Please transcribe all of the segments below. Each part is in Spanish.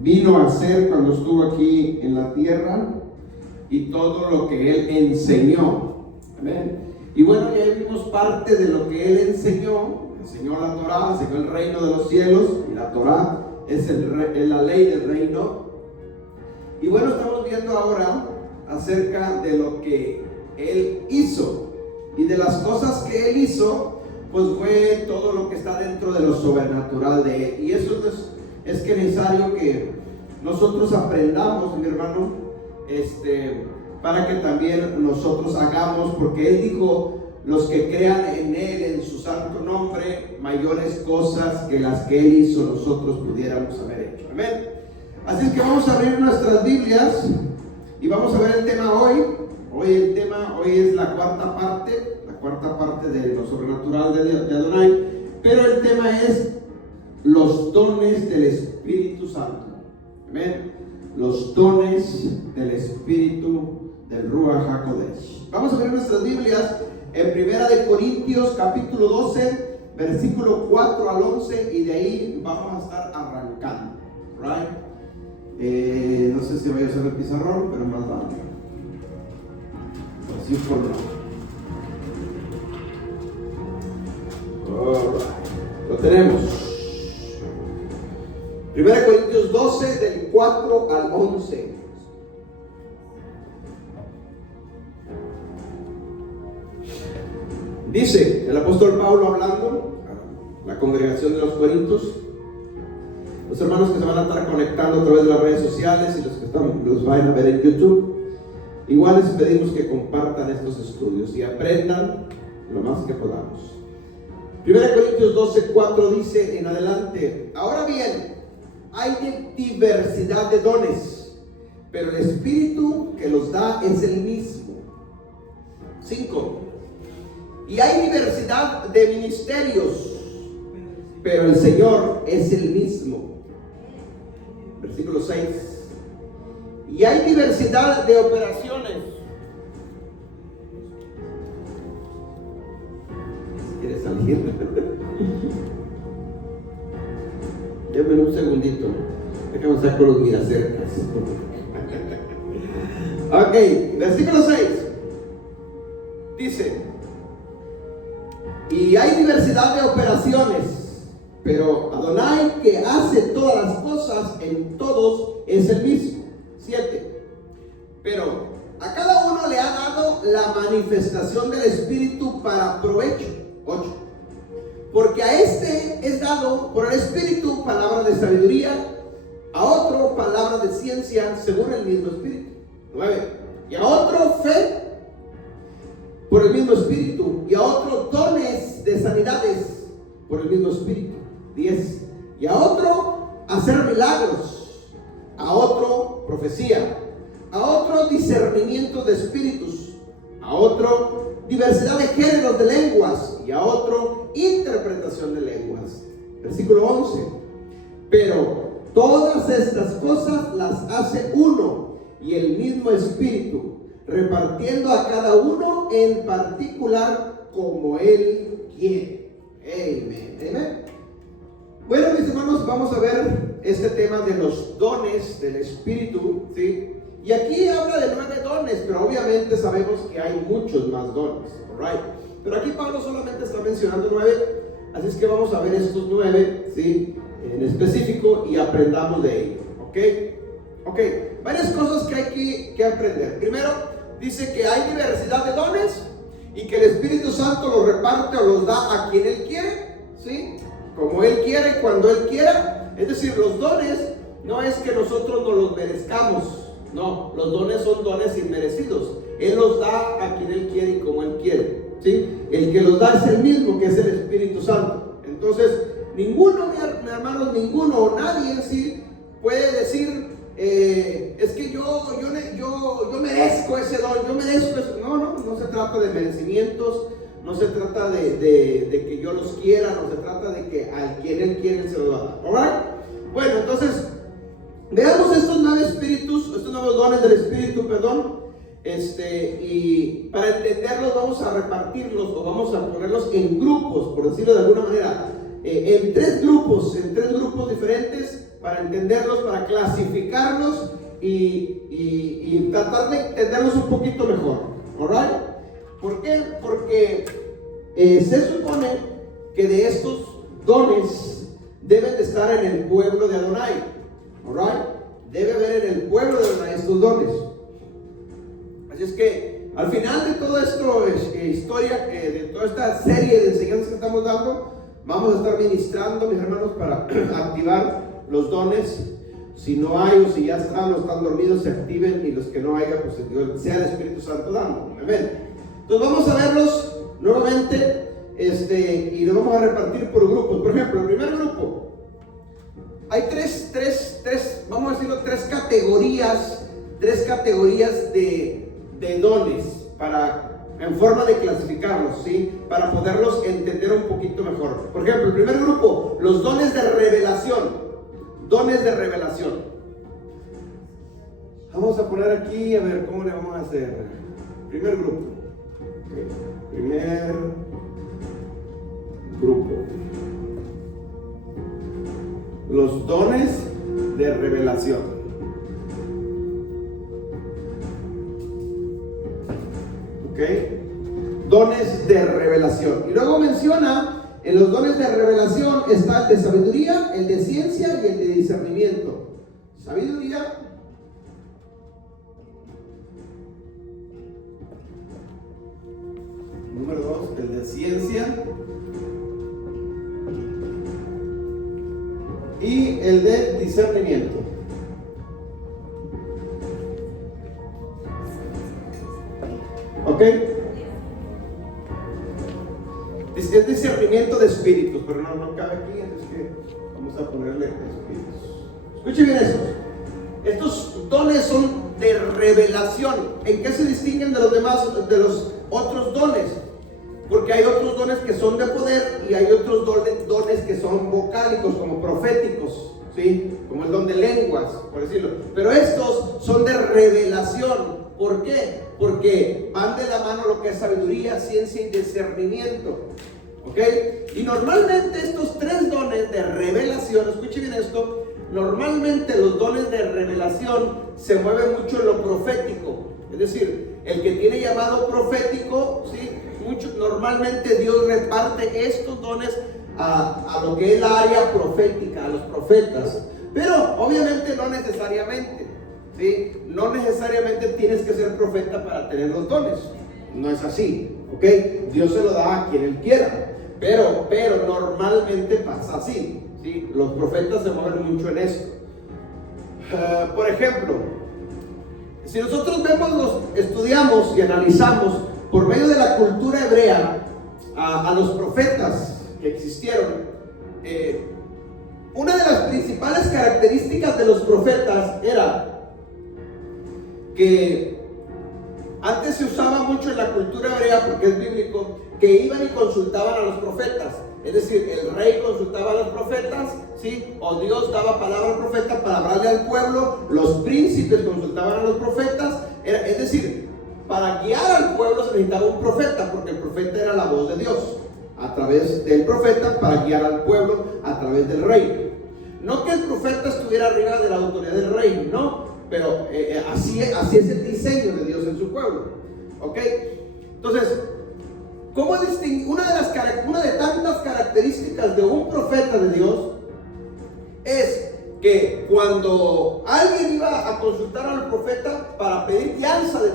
vino a hacer cuando estuvo aquí en la tierra y todo lo que Él enseñó. Amén. Y bueno, ya vimos parte de lo que Él enseñó la Torá, enseñó el reino de los cielos, y la Torá es la ley del reino. Y bueno, estamos viendo ahora acerca de lo que Él hizo, y de las cosas que Él hizo, pues fue todo lo que está dentro de lo sobrenatural de Él. Y eso es que necesario que nosotros aprendamos, mi hermano, para que también nosotros hagamos, porque Él dijo: los que crean en Él, en su santo nombre, mayores cosas que las que Él hizo, nosotros pudiéramos haber hecho. Amén. Así es que vamos a abrir nuestras Biblias y vamos a ver el tema hoy. Hoy es la cuarta parte de lo sobrenatural de Adonai, pero el tema es los dones del Espíritu Santo. Amén. Los dones del Espíritu del Ruach HaKodesh. Vamos a ver nuestras Biblias en 1 Corintios capítulo 12, versículo 4 al 11, y de ahí vamos a estar arrancando. Right? No sé si voy a usar el pizarrón, pero más vale. Así por lo. Right. Lo tenemos. 1 Corintios 12, del 4 al 11. Dice el apóstol Pablo hablando a la congregación de los Corintios, los hermanos que se van a estar conectando a través de las redes sociales y los que los vayan a ver en YouTube. Igual les pedimos que compartan estos estudios y aprendan lo más que podamos. 1 Corintios 12, 4 dice en adelante: ahora bien, hay diversidad de dones, pero el Espíritu que los da es el mismo. 5. Y hay diversidad de ministerios, pero el Señor es el mismo. Versículo 6. Y hay diversidad de operaciones. ¿Quieres salir? Déjame un segundito. Déjame sacar los miracercas. Ok, versículo 6. Dice: y hay diversidad de operaciones, pero Adonai, que hace todas las cosas en todos, es el mismo. 7. Pero a cada uno le ha dado la manifestación del Espíritu para provecho. 8. Porque a este es dado por el Espíritu palabra de sabiduría, a otro palabra de ciencia según el mismo Espíritu. 9. Y a otro fe por el mismo Espíritu, y a otro dones de sanidades por el mismo Espíritu. 10. Y a otro hacer milagros, a otro profecía, a otro discernimiento de espíritus, a otro diversidad de géneros de lenguas, y a otro interpretación de lenguas. Versículo 11. Pero todas estas cosas las hace uno y el mismo Espíritu, repartiendo a cada uno en particular como Él quiere. Amén. Bueno, mis hermanos, vamos a ver este tema de los dones del Espíritu, ¿sí? Y aquí habla de 9 dones, pero obviamente sabemos que hay muchos más dones, right? Pero aquí Pablo solamente está mencionando 9, así es que vamos a ver estos 9, ¿sí? En específico, y aprendamos de ellos, ¿ok? Varias cosas que hay que aprender. Primero, dice que hay diversidad de dones y que el Espíritu Santo los reparte o los da a quien Él quiere, ¿sí? Como Él quiere y cuando Él quiera. Es decir, los dones no es que nosotros nos los merezcamos, no, los dones son dones inmerecidos. Él los da a quien Él quiere y como Él quiere, ¿sí? El que los da es el mismo, que es el Espíritu Santo. Entonces, ninguno, mi hermanos, ninguno o nadie en sí puede decir: es que yo merezco ese don, yo merezco eso. No se trata de merecimientos, no se trata de que yo los quiera, no se trata de que a quien Él quiere se lo da. ¿Alright? Bueno, entonces veamos estos 9 espíritus, estos 9 dones del Espíritu, y para entenderlos vamos a repartirlos o vamos a ponerlos en grupos, por decirlo de alguna manera, en tres grupos diferentes, para entenderlos, para clasificarlos y tratar de entenderlos un poquito mejor. ¿Alright? ¿Por qué? Porque se supone que de estos dones deben de estar en el pueblo de Adonai. ¿Alright? Debe haber en el pueblo de Adonai estos dones. Así es que al final de todo esto, historia, de toda esta serie de enseñanzas que estamos dando, vamos a estar ministrando, mis hermanos, para activar los dones. Si no hay o si ya están o están dormidos, se activen, y los que no haya, pues sea el Espíritu Santo dando. Amén. Entonces vamos a verlos nuevamente, y los vamos a repartir por grupos. Por ejemplo, el primer grupo, hay tres, vamos a decirlo, tres categorías de dones en forma de clasificarlos, ¿sí? Para poderlos entender un poquito mejor. Por ejemplo, el primer grupo, los dones de revelación. Dones de revelación. Vamos a poner aquí, a ver, ¿cómo le vamos a hacer? Primer grupo. Primer grupo. Los dones de revelación. ¿Ok? Dones de revelación. Y luego menciona, en los dones de revelación está el de sabiduría, el de ciencia y el de discernimiento. Sabiduría, número 2, el de ciencia y el de discernimiento. ¿Ok? Es discernimiento de espíritus, pero no cabe aquí, entonces que vamos a ponerle espíritus. Escuche bien esto. Estos dones son de revelación. ¿En qué se distinguen de los demás, de los otros dones? Porque hay otros dones que son de poder y hay otros dones que son vocálicos, como proféticos, ¿sí? Como el don de lenguas, por decirlo. Pero estos son de revelación. ¿Por qué? Porque van de la mano lo que es sabiduría, ciencia y discernimiento. ¿Ok? Y normalmente estos tres dones de revelación, escuchen bien esto, normalmente los dones de revelación se mueven mucho en lo profético. Es decir, el que tiene llamado profético, ¿sí? Normalmente Dios reparte estos dones a lo que es la área profética, a los profetas. Pero obviamente no necesariamente, ¿sí? No necesariamente tienes que ser profeta para tener los dones. No es así, ¿ok? Dios se lo da a quien Él quiera. Pero normalmente pasa así, ¿sí? Los profetas se mueven mucho en esto. Por ejemplo, si nosotros estudiamos y analizamos por medio de la cultura hebrea a los profetas que existieron, una de las principales características de los profetas era que antes se usaba mucho en la cultura hebrea, porque es bíblico, que iban y consultaban a los profetas. Es decir, el rey consultaba a los profetas, ¿sí? O Dios daba palabra al profeta para hablarle al pueblo. Los príncipes consultaban a los profetas. Es decir, para guiar al pueblo se necesitaba un profeta, porque el profeta era la voz de Dios a través del profeta para guiar al pueblo a través del rey. No que el profeta estuviera arriba de la autoridad del rey, no. Pero así es el diseño de Dios en su pueblo. ¿Ok? Entonces, ¿cómo distinguir? Una de tantas características de un profeta de Dios es que cuando alguien iba a consultar al profeta para pedir guianza de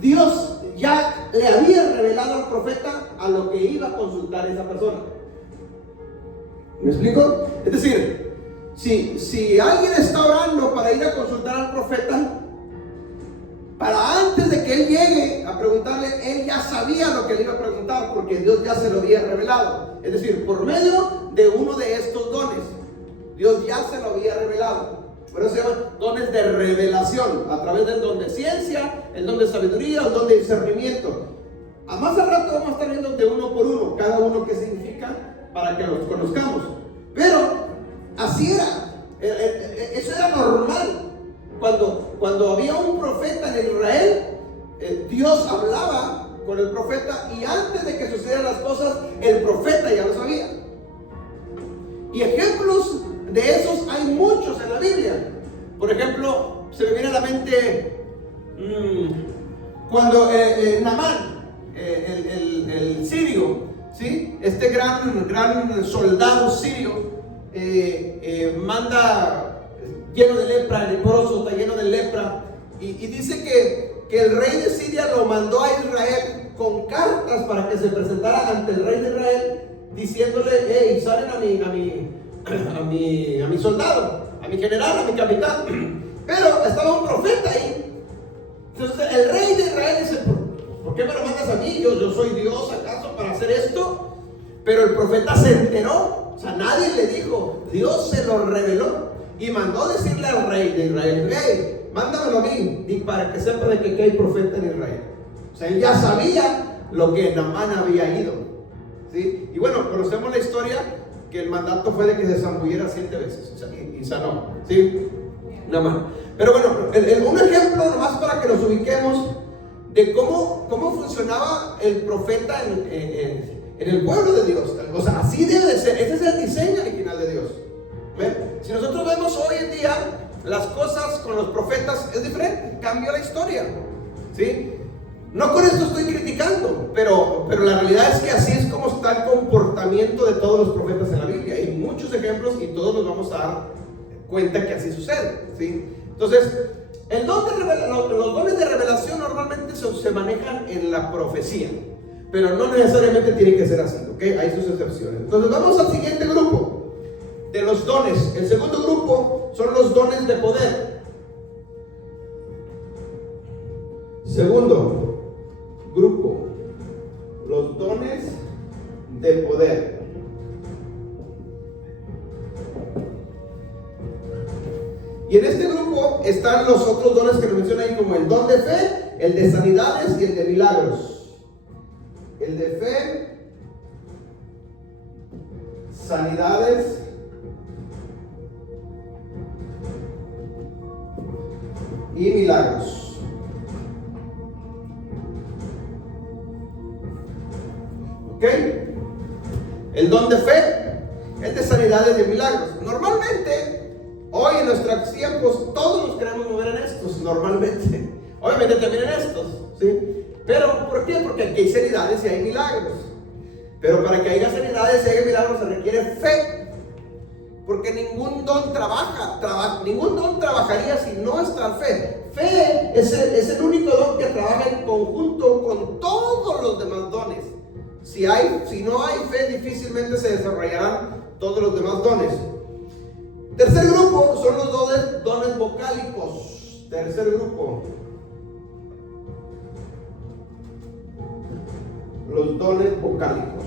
Dios ya le había revelado al profeta a lo que iba a consultar esa persona. ¿Me explico? Es decir, si alguien está orando para ir a consultar al profeta, para antes de que él llegue a preguntarle, él ya sabía lo que le iba a preguntar, porque Dios ya se lo había revelado. Es decir, por medio de uno de estos dones, Dios ya se lo había revelado. Por eso se llaman dones de revelación, a través del don de ciencia, el don de sabiduría, el don de discernimiento. Más al rato vamos a estar viendo de uno por uno, cada uno qué significa, para que los conozcamos. Pero así era, eso era normal. Cuando había un profeta en Israel, Dios hablaba con el profeta, y antes de que sucedieran las cosas, el profeta ya lo sabía. Y ejemplos de esos hay muchos en la Biblia. Por ejemplo, se me viene a la mente cuando Naamán, el sirio, ¿sí? Este gran soldado sirio, manda lleno de lepra, leproso, está lleno de lepra, y dice que el rey de Siria lo mandó a Israel con cartas para que se presentara ante el rey de Israel, diciéndole: hey, salen a mi soldado, a mi general, a mi capitán. Pero estaba un profeta ahí. Entonces el rey de Israel dice: ¿por qué me lo mandas a mí? Yo soy Dios, ¿acaso, para hacer esto? Pero el profeta se enteró, o sea, nadie le dijo, Dios se lo reveló y mandó decirle al rey de Israel: hey, mándamelo a mí, y para que sepa de que hay profeta en Israel. O sea, él ya sabía lo que Naamán había ido, ¿sí? Y bueno, conocemos la historia, que el mandato fue de que se zambulliera 7 veces, o sea, y sanó, ¿sí? Naamán. Pero bueno, un ejemplo nomás para que nos ubiquemos de cómo funcionaba el profeta en el pueblo de Dios. O sea, así debe de ser. Ese es el diseño original de Dios. ¿Ven? Si nosotros vemos hoy en día las cosas con los profetas, es diferente, cambia la historia, ¿sí? No con esto estoy criticando, pero la realidad es que así es como está el comportamiento de todos los profetas en la Biblia. Hay muchos ejemplos y todos nos vamos a dar cuenta que así sucede, ¿sí? Entonces, los dones de revelación normalmente se manejan en la profecía, pero no necesariamente tiene que ser así, ¿ok? Hay sus excepciones. Entonces, vamos al siguiente grupo de los dones. El segundo grupo son los dones de poder. Segundo grupo, los dones de poder. Y en este grupo están los otros dones que nos menciona ahí, como el don de fe, el de sanidades y el de milagros. El de fe, sanidades y milagros. ¿Ok? El don de fe, el de sanidades y milagros. Normalmente, hoy en nuestros tiempos, todos nos queremos mover en estos, normalmente. Obviamente también en estos, ¿sí? Pero, ¿por qué? Porque aquí hay sanidades y hay milagros. Pero para que haya sanidades y haya milagros se requiere fe. Porque ningún don ningún don trabajaría si no está fe. Fe es el único don que trabaja en conjunto con todos los demás dones. Si no hay fe, difícilmente se desarrollarán todos los demás dones. Tercer grupo son los dones vocálicos. Tercer grupo, los dones vocálicos.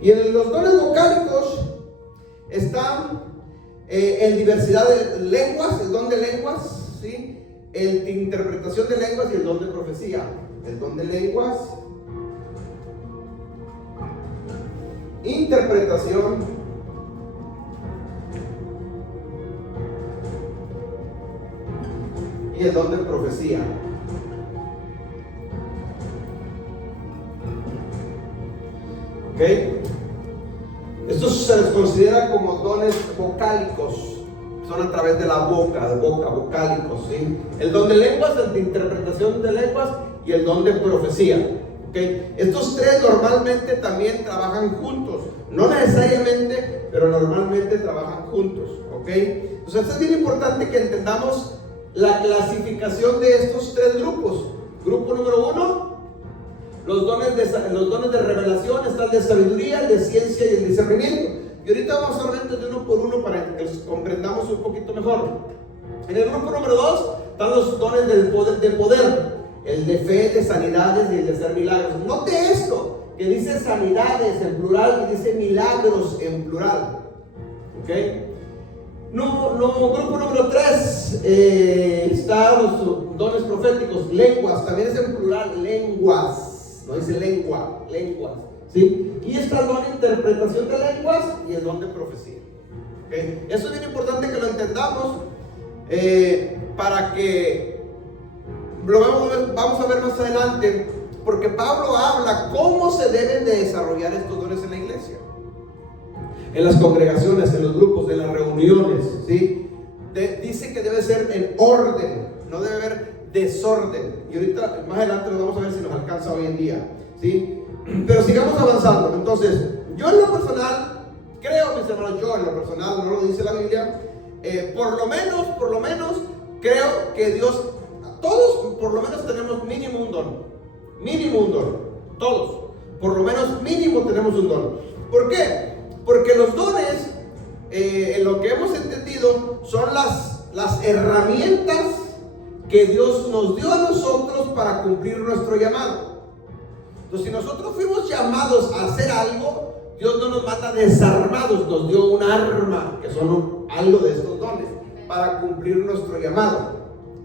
Y en los dones vocálicos están en diversidad de lenguas, el don de lenguas, ¿sí? El de interpretación de lenguas y el don de profecía. El don de lenguas, interpretación y el don de profecía. ¿Ok? Estos se les considera como dones vocálicos. Son a través de la boca, vocálicos, ¿sí? El don de lenguas, el de interpretación de lenguas y el don de profecía. ¿Okay? Estos tres normalmente también trabajan juntos, no necesariamente, pero normalmente trabajan juntos, ¿ok? Entonces es bien importante que entendamos la clasificación de estos tres grupos. Grupo número 1, los dones de revelación, está el de sabiduría, el de ciencia y el discernimiento. Y ahorita vamos a ver de uno por uno para que los comprendamos un poquito mejor. En el grupo número 2 están los dones del poder. El de fe, de sanidades y el de hacer milagros. Note esto, que dice sanidades en plural y dice milagros en plural. ¿Ok? Grupo número 3 está los dones proféticos, lenguas, también es en plural, lenguas. No dice lengua, lenguas. ¿Sí? Y está el don de interpretación de lenguas y el don de profecía. ¿Ok? Eso es bien importante que lo entendamos para que vamos a ver más adelante Porque Pablo habla cómo se deben de desarrollar estos dones en la iglesia. En las congregaciones, en los grupos, en las reuniones, ¿sí? Dice que debe ser en orden, no debe haber desorden. Y ahorita, más adelante, lo vamos a ver si nos alcanza hoy en día, ¿sí? Pero sigamos avanzando. Entonces, yo en lo personal, creo, mis hermanos, yo en lo personal, no lo dice la Biblia, por lo menos, creo que Dios, todos por lo menos tenemos mínimo un don, todos, por lo menos mínimo tenemos un don. ¿Por qué? Porque los dones, en lo que hemos entendido, son las herramientas que Dios nos dio a nosotros para cumplir nuestro llamado. Entonces, si nosotros fuimos llamados a hacer algo, Dios no nos manda desarmados, nos dio un arma, que son algo de estos dones, para cumplir nuestro llamado,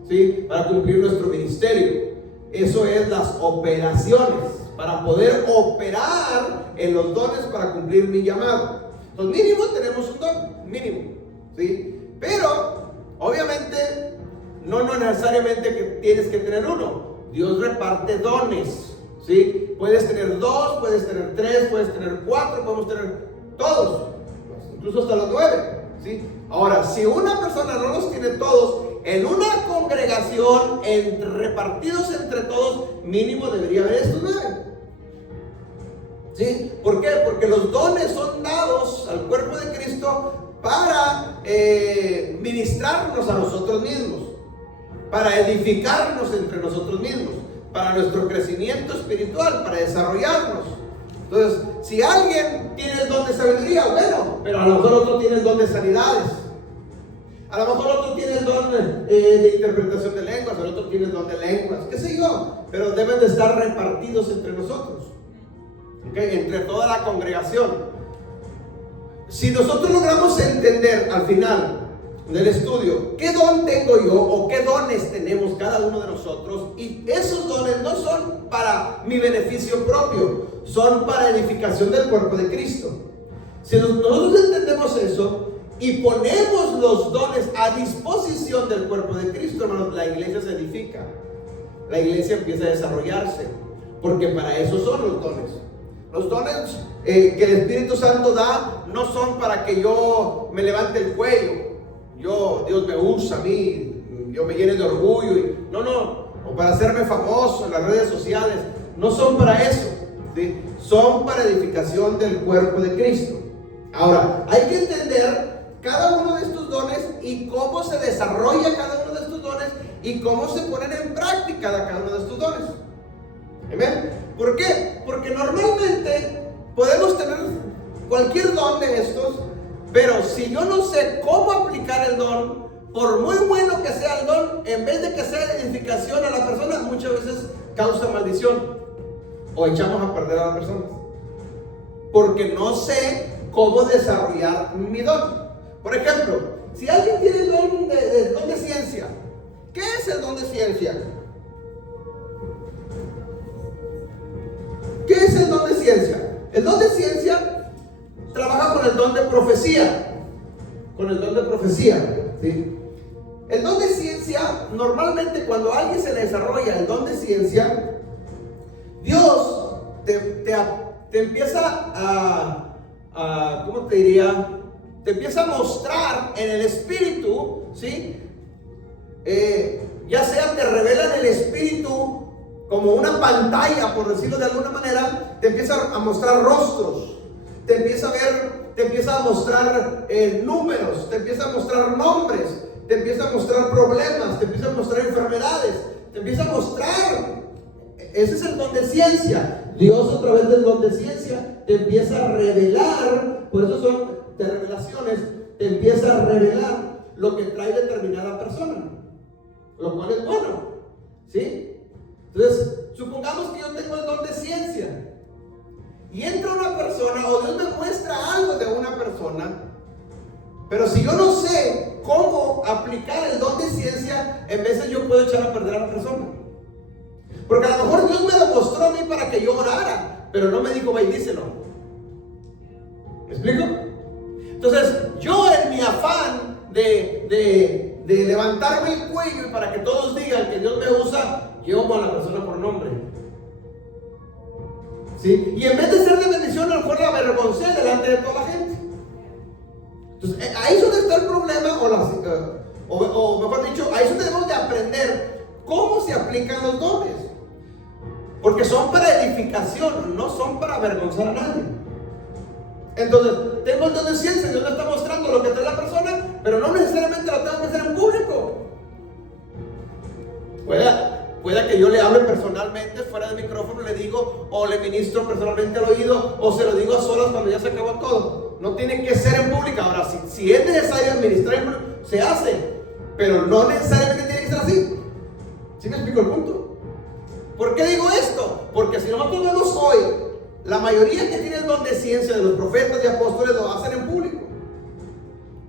¿sí? Para cumplir nuestro ministerio. Eso es las operaciones, para poder operar en los dones para cumplir mi llamado. Entonces, mínimo tenemos un don, mínimo, ¿sí? Pero, obviamente, no necesariamente que tienes que tener uno. Dios reparte dones, ¿sí? Puedes tener 2, puedes tener 3, puedes tener 4, podemos tener todos, incluso hasta los 9, ¿sí? Ahora, si una persona no los tiene todos, en una congregación, repartidos entre todos, mínimo debería haber estos 9. ¿Sí? ¿Por qué? Porque los dones son dados al cuerpo de Cristo para ministrarnos a nosotros mismos, para edificarnos entre nosotros mismos, para nuestro crecimiento espiritual, para desarrollarnos. Entonces, si alguien tiene el don de sabiduría, bueno, pero a lo mejor otro tiene el don de sanidades, a lo mejor otro tiene el don de interpretación de lenguas, el otro tiene el don de lenguas, qué sé yo, pero deben de estar repartidos entre nosotros, ¿okay? Entre toda la congregación. Si nosotros logramos entender al final del estudio qué don tengo yo o qué dones tenemos cada uno de nosotros, y esos dones no son para mi beneficio propio, son para edificación del cuerpo de Cristo. Si nosotros entendemos eso y ponemos los dones a disposición del cuerpo de Cristo, hermanos, la iglesia se edifica, la iglesia empieza a desarrollarse, porque para eso son los dones. Los dones que el Espíritu Santo da no son para que yo me levante el cuello, Dios me usa a mí, yo me llene de orgullo, no, o para hacerme famoso en las redes sociales, no son para eso, ¿sí? Son para edificación del cuerpo de Cristo. Ahora, hay que entender cada uno de estos dones y cómo se desarrolla cada uno de estos dones y cómo se ponen en práctica cada uno de estos dones. ¿Amén? ¿Por qué? Porque normalmente podemos tener cualquier don de estos, pero si yo no sé cómo aplicar el don, por muy bueno que sea el don, en vez de que sea edificación a la persona, muchas veces causa maldición o echamos a perder a la persona, porque no sé cómo desarrollar mi don. Por ejemplo, si alguien tiene el don de ciencia, ¿qué es el don de ciencia? ¿Qué es el don de ciencia? El don de ciencia trabaja con el don de profecía. ¿Sí? El don de ciencia, normalmente cuando a alguien se le desarrolla el don de ciencia, Dios te empieza ¿cómo te diría? Te empieza a mostrar en el espíritu, ¿sí? Ya sea te revela en el espíritu como una pantalla, por decirlo de alguna manera, te empieza a mostrar rostros, te empieza a mostrar números, te empieza a mostrar nombres, te empieza a mostrar problemas, te empieza a mostrar enfermedades, te empieza a mostrar. Ese es el don de ciencia. Dios, a través del don de ciencia, te empieza a revelar, por eso son de revelaciones, te empieza a revelar lo que trae determinada persona, lo cual es bueno, ¿sí? Entonces, supongamos que yo tengo el don de ciencia y entra una persona o Dios me muestra algo de una persona, pero si yo no sé cómo aplicar el don de ciencia, en veces yo puedo echar a perder a la persona, porque a lo mejor Dios me lo mostró a mí para que yo orara, pero no me dijo bendícelo. ¿Me explico? Entonces, yo en mi afán de levantarme el cuello y para que todos digan que Dios me usa, llevo a la persona por nombre. ¿sí? Y en vez de ser de bendición, a lo mejor la avergoncé delante de toda la gente. Entonces, ahí es donde está el problema, o mejor dicho, ahí es donde debemos de aprender cómo se aplican los dones. Porque son para edificación, no son para avergonzar a nadie. Entonces, tengo el don de ciencia, Dios me está mostrando lo que trae la persona, pero no necesariamente lo tengo que hacer en público. Pueda que yo le hable personalmente fuera del micrófono, le digo, o le ministro personalmente al oído, o se lo digo a solas cuando ya se acabó todo. No tiene que ser en público. Ahora, si es necesario administrar en público, se hace, pero no necesariamente tiene que ser así. ¿Sí me explico el punto? ¿Por qué digo esto? Porque si nosotros vemos hoy, la mayoría que tiene el don de ciencia de los profetas y apóstoles lo hacen en público.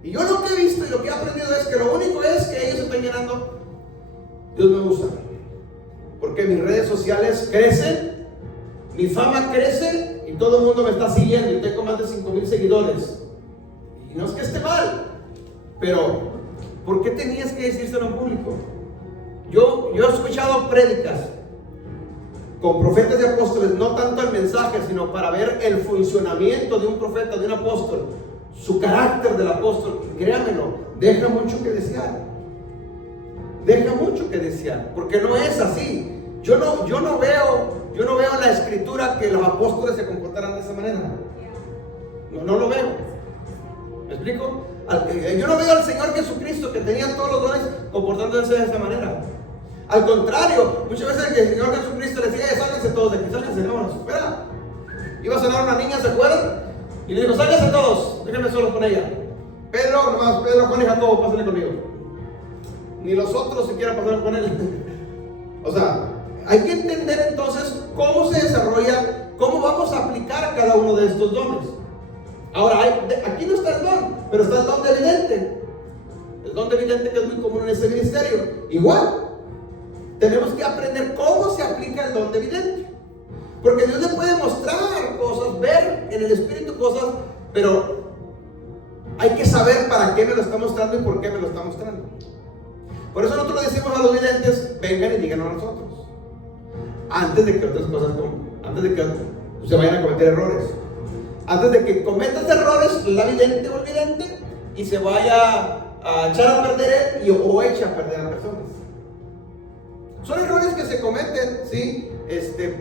Y yo lo que he visto y lo que he aprendido es que lo único es que ellos están llenando. Dios me usa. Porque mis redes sociales crecen, mi fama crece y todo el mundo me está siguiendo y tengo más de 5,000 seguidores. Y no es que esté mal, pero ¿por qué tenías que decírselo en público? Yo he escuchado prédicas con profetas y apóstoles, no tanto el mensaje, sino para ver el funcionamiento de un profeta, de un apóstol, su carácter del apóstol. Créamelo, deja mucho que desear. Deja mucho que desear, porque no es así. Yo no veo en la escritura que los apóstoles se comportaran de esa manera. No lo veo. ¿Me explico? Yo no veo al Señor Jesucristo, que tenía todos los dones, comportándose de esa manera. Al contrario, muchas veces el Señor Jesucristo le decía: sálganse todos de aquí, sálganse, vámonos, fuera. Iba a sanar una niña, ¿se acuerdan? Y le dijo: sálganse todos, déjenme solos con ella. Pedro, Juan y Jacobo, pásenle conmigo. Ni los otros siquiera pasaron con él. O sea, hay que entender entonces cómo se desarrolla, cómo vamos a aplicar cada uno de estos dones. Ahora, aquí no está el don, pero está el don de vidente. El don de vidente, que es muy común en este ministerio. Igual, tenemos que aprender cómo se aplica el don de vidente. Porque Dios le puede mostrar cosas, ver en el espíritu cosas, pero hay que saber para qué me lo está mostrando y por qué me lo está mostrando. Por eso nosotros le decimos a los videntes: vengan y díganos a nosotros, antes de que otras cosas, antes de que se vayan a cometer errores, antes de que cometas errores la vidente o el vidente y se vaya a echar a perder él o echa a perder a personas. Son errores que se cometen, ¿sí?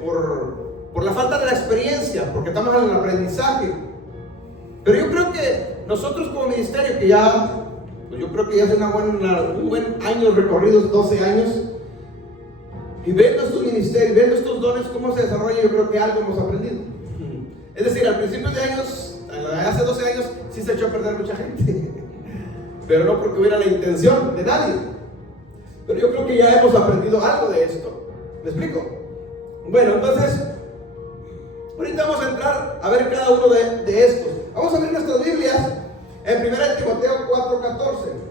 Por la falta de la experiencia, porque estamos en el aprendizaje. Pero yo creo que nosotros como ministerio, que ya, pues yo creo que ya hace un buen año recorridos, 12 años, y viendo estos ministerios, viendo estos dones, cómo se desarrolla, yo creo que algo hemos aprendido. Es decir, al principio de años, hace 12 años, sí se echó a perder mucha gente, pero no porque hubiera la intención de nadie. Pero yo creo que ya hemos aprendido algo de esto. ¿Me explico? Bueno, entonces, ahorita vamos a entrar a ver cada uno de estos. Vamos a abrir nuestras Biblias en 1 Timoteo 4:14.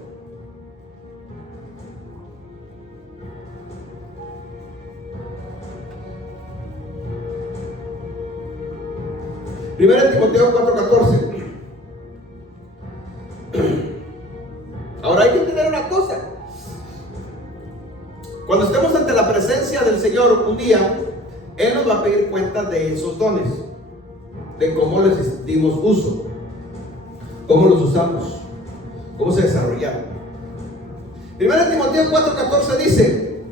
Primera Timoteo 4:14. Ahora hay que entender una cosa. Cuando estemos ante la presencia del Señor un día, Él nos va a pedir cuenta de esos dones, de cómo les dimos uso, cómo los usamos, cómo se desarrollaron. Primera Timoteo 4:14 dice: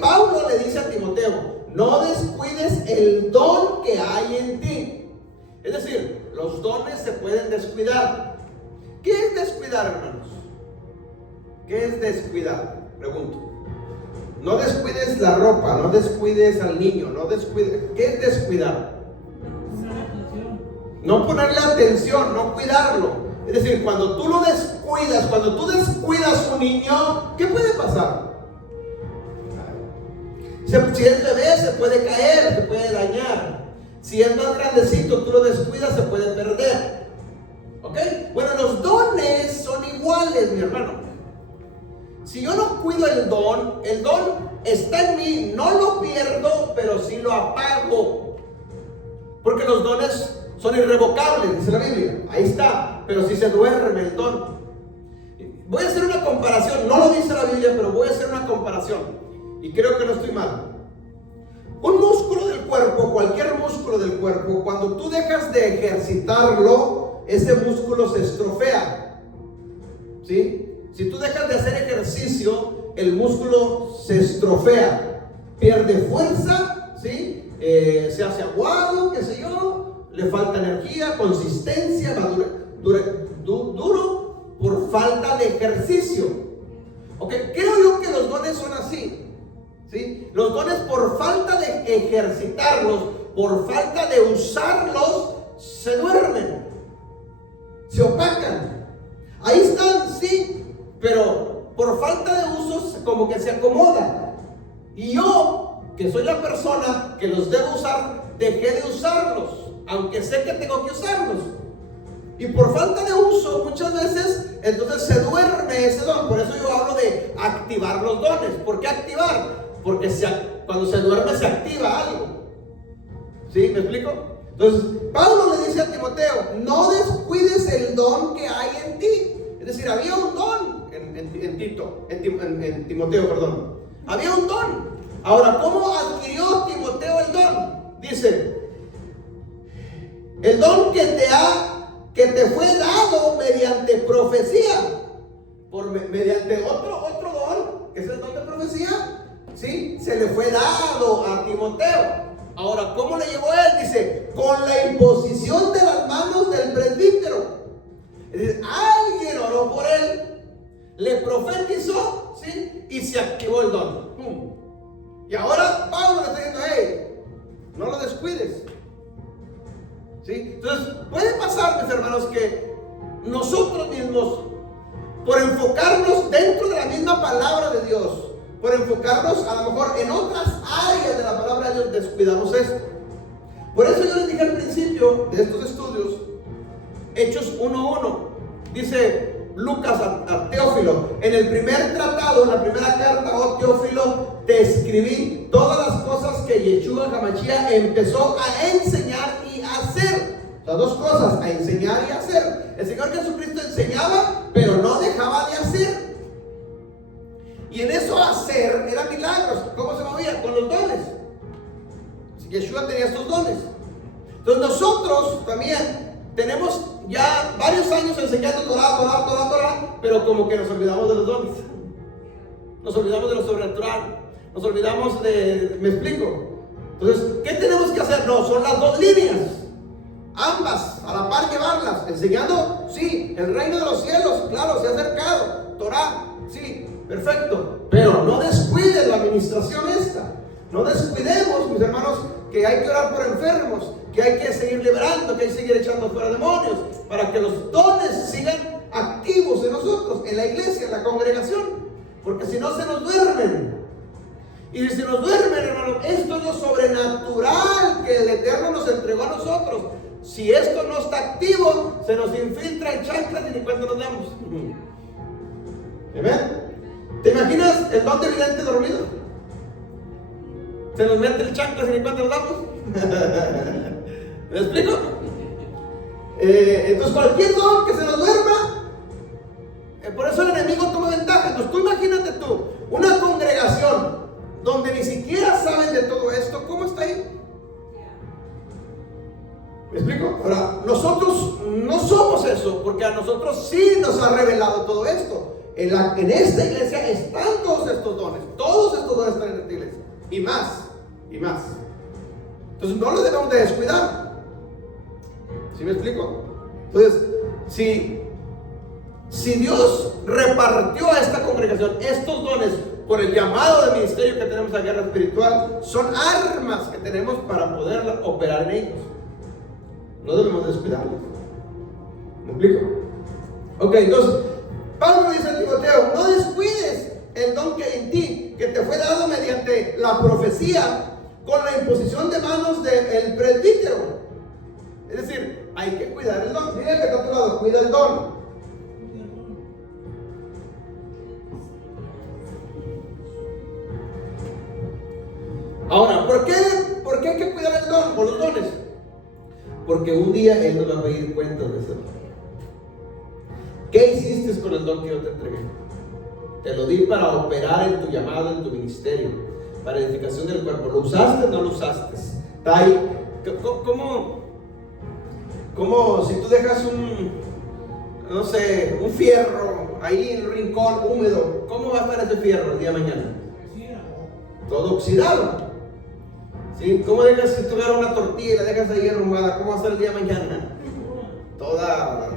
Pablo le dice a Timoteo: no descuides el don que hay en ti. Es decir, los dones se pueden descuidar. ¿Qué es descuidar, hermanos? ¿Qué es descuidar? Pregunto. No descuides la ropa, no descuides al niño, no descuides. ¿Qué es descuidar? No ponerle atención, no cuidarlo. Es decir, cuando tú lo descuidas, cuando tú descuidas un niño, ¿qué puede pasar? Si es bebé, se puede caer, se puede dañar. Si es más grandecito, tú lo descuidas, se puede perder. ¿Ok? Bueno, los dones son iguales, mi hermano. Si yo no cuido el don está en mí, no lo pierdo, pero sí lo apago. Porque los dones son irrevocables, dice la Biblia. Ahí está, pero si se duerme el don. Voy a hacer una comparación, no lo dice la Biblia, pero voy a hacer una comparación. Y creo que no estoy mal. Un músculo del cuerpo, cualquier músculo del cuerpo, cuando tú dejas de ejercitarlo, ese músculo se estrofea. ¿Sí? Si tú dejas de hacer ejercicio, el músculo se estrofea, pierde fuerza, ¿sí? Se hace aguado, qué sé yo, le falta energía, consistencia, va duro por falta de ejercicio. Okay. Creo yo que los dones son así. ¿Sí? Los dones, por falta de ejercitarlos, por falta de usarlos, se duermen, se opacan. Ahí están, sí, pero por falta de usos como que se acomodan. Y yo, que soy la persona que los debo usar, dejé de usarlos, aunque sé que tengo que usarlos. Y por falta de uso, muchas veces, entonces se duerme ese don. Por eso yo hablo de activar los dones. ¿Por qué activar? Porque cuando se duerme se activa algo. ¿Sí? ¿Me explico? Entonces, Pablo le dice a Timoteo, no descuides el don que hay en ti. Es decir, había un don en Timoteo, perdón. Había un don. Ahora, ¿cómo adquirió Timoteo el don? Dice, el don que te fue dado mediante profecía, mediante otro don, que es el don de profecía, ¿sí? Se le fue dado a Timoteo. Ahora, ¿cómo le llegó él? Dice, con la imposición de las manos del presbítero. Es decir, alguien oró por él, le profetizó, ¿sí? Y se activó el don. Y ahora Pablo le está diciendo, hey, no lo descuides. ¿Sí? Entonces, puede pasar, mis hermanos, que nosotros mismos, por enfocarnos dentro de la misma palabra de Dios, por enfocarnos a lo mejor en otras áreas de la palabra de Dios, descuidamos esto. Por eso yo les dije al principio de estos estudios, Hechos 1:1, dice Lucas a Teófilo, en el primer tratado, en la primera carta, oh Teófilo, te escribí todas las cosas que Yeshua HaMashiach empezó a enseñar y a hacer. Las dos cosas, a enseñar y a hacer. El Señor Jesucristo enseñaba, pero no dejaba de hacer. Y en eso hacer eran milagros. ¿Cómo se movía? Con los dones. Yeshua tenía estos dones. Entonces nosotros también tenemos ya varios años enseñando Torah, pero como que nos olvidamos de los dones. Nos olvidamos de lo sobrenatural. Nos olvidamos de... ¿Me explico? Entonces, ¿qué tenemos que hacer? No, son las dos líneas. Ambas, a la par llevarlas. Enseñando, sí, el reino de los cielos, claro, se ha acercado. Torah, sí, perfecto. Pero no descuides la administración esta. No descuidemos, mis hermanos, que hay que orar por enfermos, que hay que seguir liberando, que hay que seguir echando fuera demonios, para que los dones sigan activos en nosotros, en la iglesia, en la congregación. Porque si no, se nos duermen. Y si nos duermen, hermanos, esto es lo sobrenatural que el Eterno nos entregó a nosotros. Si esto no está activo, se nos infiltra en chanclas y ni cuenta nos damos. ¿Ven? ¿Te imaginas el don de vidente dormido? Se nos mete el chanclas y ni cuenta nos damos. ¿Me explico? Entonces cualquier don que se nos duerma, por eso el enemigo toma ventaja. Entonces tú imagínate tú, una congregación donde ni siquiera saben de todo esto, ¿cómo está ahí? ¿Me explico? Ahora, nosotros no somos eso, porque a nosotros sí nos ha revelado todo esto. En esta iglesia están todos estos dones están en esta iglesia, y más. Entonces no los debemos de descuidar. ¿Sí me explico? Entonces, si Dios repartió a esta congregación estos dones por el llamado de ministerio que tenemos a guerra espiritual, son armas que tenemos para poder operar en ellos. No debemos descuidarlos. ¿Me explico? Ok, entonces Pablo dice a Timoteo, no descuides el don que hay en ti, que te fue dado mediante la profecía, con la imposición de manos del presbítero. Es decir, hay que cuidar el don. Dile que está a tu lado, cuida el don. Ahora, ¿por qué hay que cuidar el don o los dones? Porque un día Él nos va a pedir cuentas de ese don. ¿Qué hiciste con el don que yo te entregué? Te lo di para operar en tu llamado, en tu ministerio. para edificación del cuerpo. ¿Lo usaste o no lo usaste? Está ahí. ¿Cómo si tú dejas no sé, un fierro ahí en el rincón húmedo, cómo va a estar ese fierro el día de mañana? Todo oxidado. ¿Sí? ¿Cómo dejas si tú agarras una tortilla y la dejas ahí arrumada? ¿Cómo va a estar el día de mañana? Toda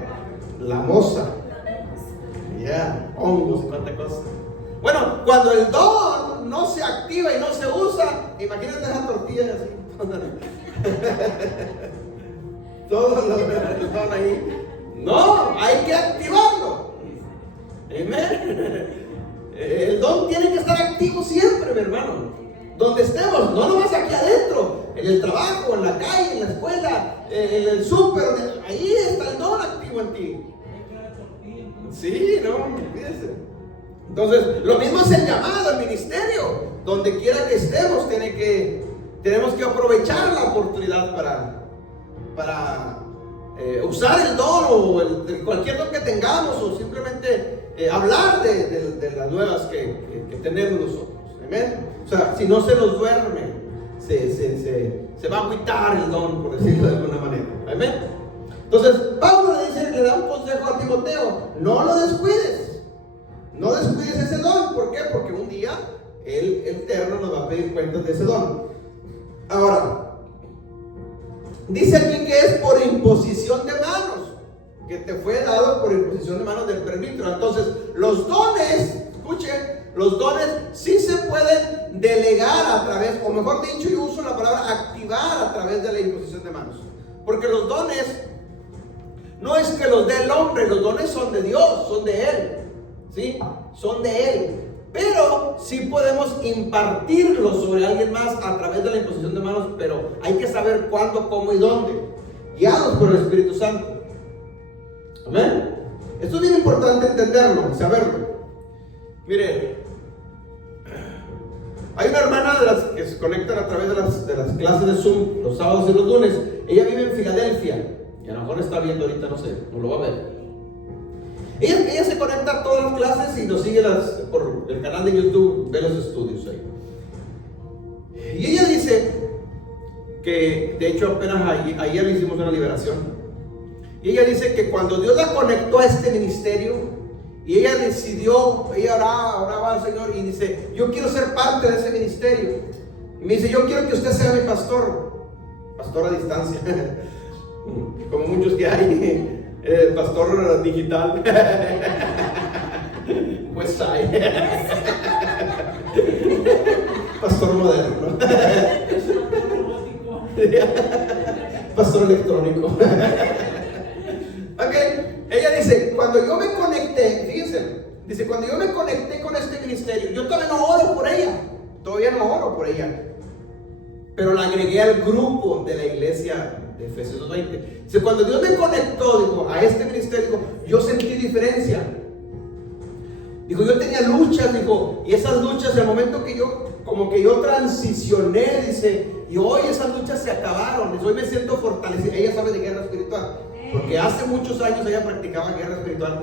lamosa. Ya, hongos y cuánta cosa. Bueno, cuando el don no se activa y no se usa, imagínate esa tortilla así. Todo el don ahí. No, hay que activarlo. Amén. El don tiene que estar activo siempre, mi hermano. Donde estemos, no nomás aquí adentro, en el trabajo, en la calle, en la escuela, en el súper, ahí está el don activo en ti. Sí, no, fíjese. Entonces, lo mismo es el llamado, el ministerio. Donde quiera que estemos, tenemos que aprovechar la oportunidad para usar el don o cualquier don que tengamos, o simplemente hablar de las nuevas que tenemos nosotros. Amén. O sea, si no se nos duerme, se va a agüitar el don, por decirlo de alguna manera. Amén. Entonces, Pablo le da un consejo a Timoteo: no lo descuides. No descuides ese don. ¿Por qué? Porque un día el Eterno nos va a pedir cuentas de ese don. Ahora, dice aquí que es por imposición de manos, que te fue dado por imposición de manos del presbítero. Entonces, los dones, escuchen, los dones sí se pueden delegar a través, o mejor dicho, yo uso la palabra activar a través de la imposición de manos. Porque los dones no es que los dé el hombre, los dones son de Dios, son de Él. ¿Sí? Son de Él. Pero sí podemos impartirlos sobre alguien más a través de la imposición de manos, pero hay que saber cuándo, cómo y dónde, guiados por el Espíritu Santo. Amén. Esto es bien importante entenderlo, saberlo. Mire, hay una hermana de las que se conectan a través de las clases de Zoom los sábados y los lunes. Ella vive en Filadelfia y a lo mejor está viendo ahorita, no sé, no lo va a ver. Ella se conecta a todas las clases y nos sigue por el canal de YouTube, ve los estudios ahí. Y ella dice que, de hecho, apenas ayer le hicimos una liberación. Y ella dice que cuando Dios la conectó a este ministerio, y ella decidió, ella oraba al Señor y dice: yo quiero ser parte de ese ministerio. Y me dice: yo quiero que usted sea mi pastor a distancia, como muchos que hay. Pastor digital. Pues hay. Pastor moderno. Pastor electrónico. Ok, ella dice: cuando yo me conecté, fíjense, dice, cuando yo me conecté con este ministerio, yo todavía no oro por ella, pero la agregué al grupo de la iglesia de Efesios 2:20. Dice, cuando Dios me conectó, dijo, a este ministerio, dijo, yo sentí diferencia. Dijo, yo tenía luchas, dijo, y esas luchas, en el momento que yo transicioné, dice, y hoy esas luchas se acabaron. Dice, hoy me siento fortalecida. Ella sabe de guerra espiritual, porque hace muchos años ella practicaba guerra espiritual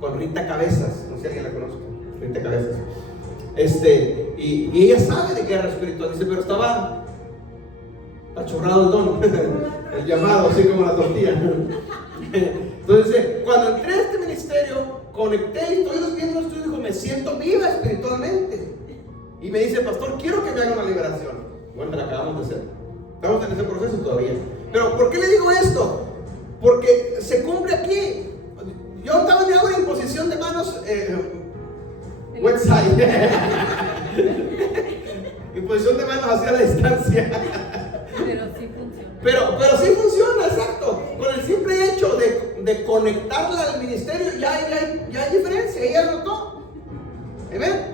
con Rita Cabezas. No sé si alguien la conozca, Rita Cabezas. Y ella sabe de guerra espiritual. Dice, pero estaba achorrado el don, el llamado, así como la tortilla. Entonces, cuando entré a este ministerio, conecté y estoy viendo esto y digo, me siento viva espiritualmente. Y me dice, pastor, quiero que me haga una liberación. Bueno, la acabamos de hacer. Estamos en ese proceso todavía. Pero, ¿por qué le digo esto? Porque se cumple aquí. Yo también hago una imposición de manos, website. Imposición de manos hacia la distancia. Pero sí funciona. Pero sí funciona, exacto. Con el simple hecho de conectarla al ministerio, ya hay diferencia. Ella notó. ¿Ven?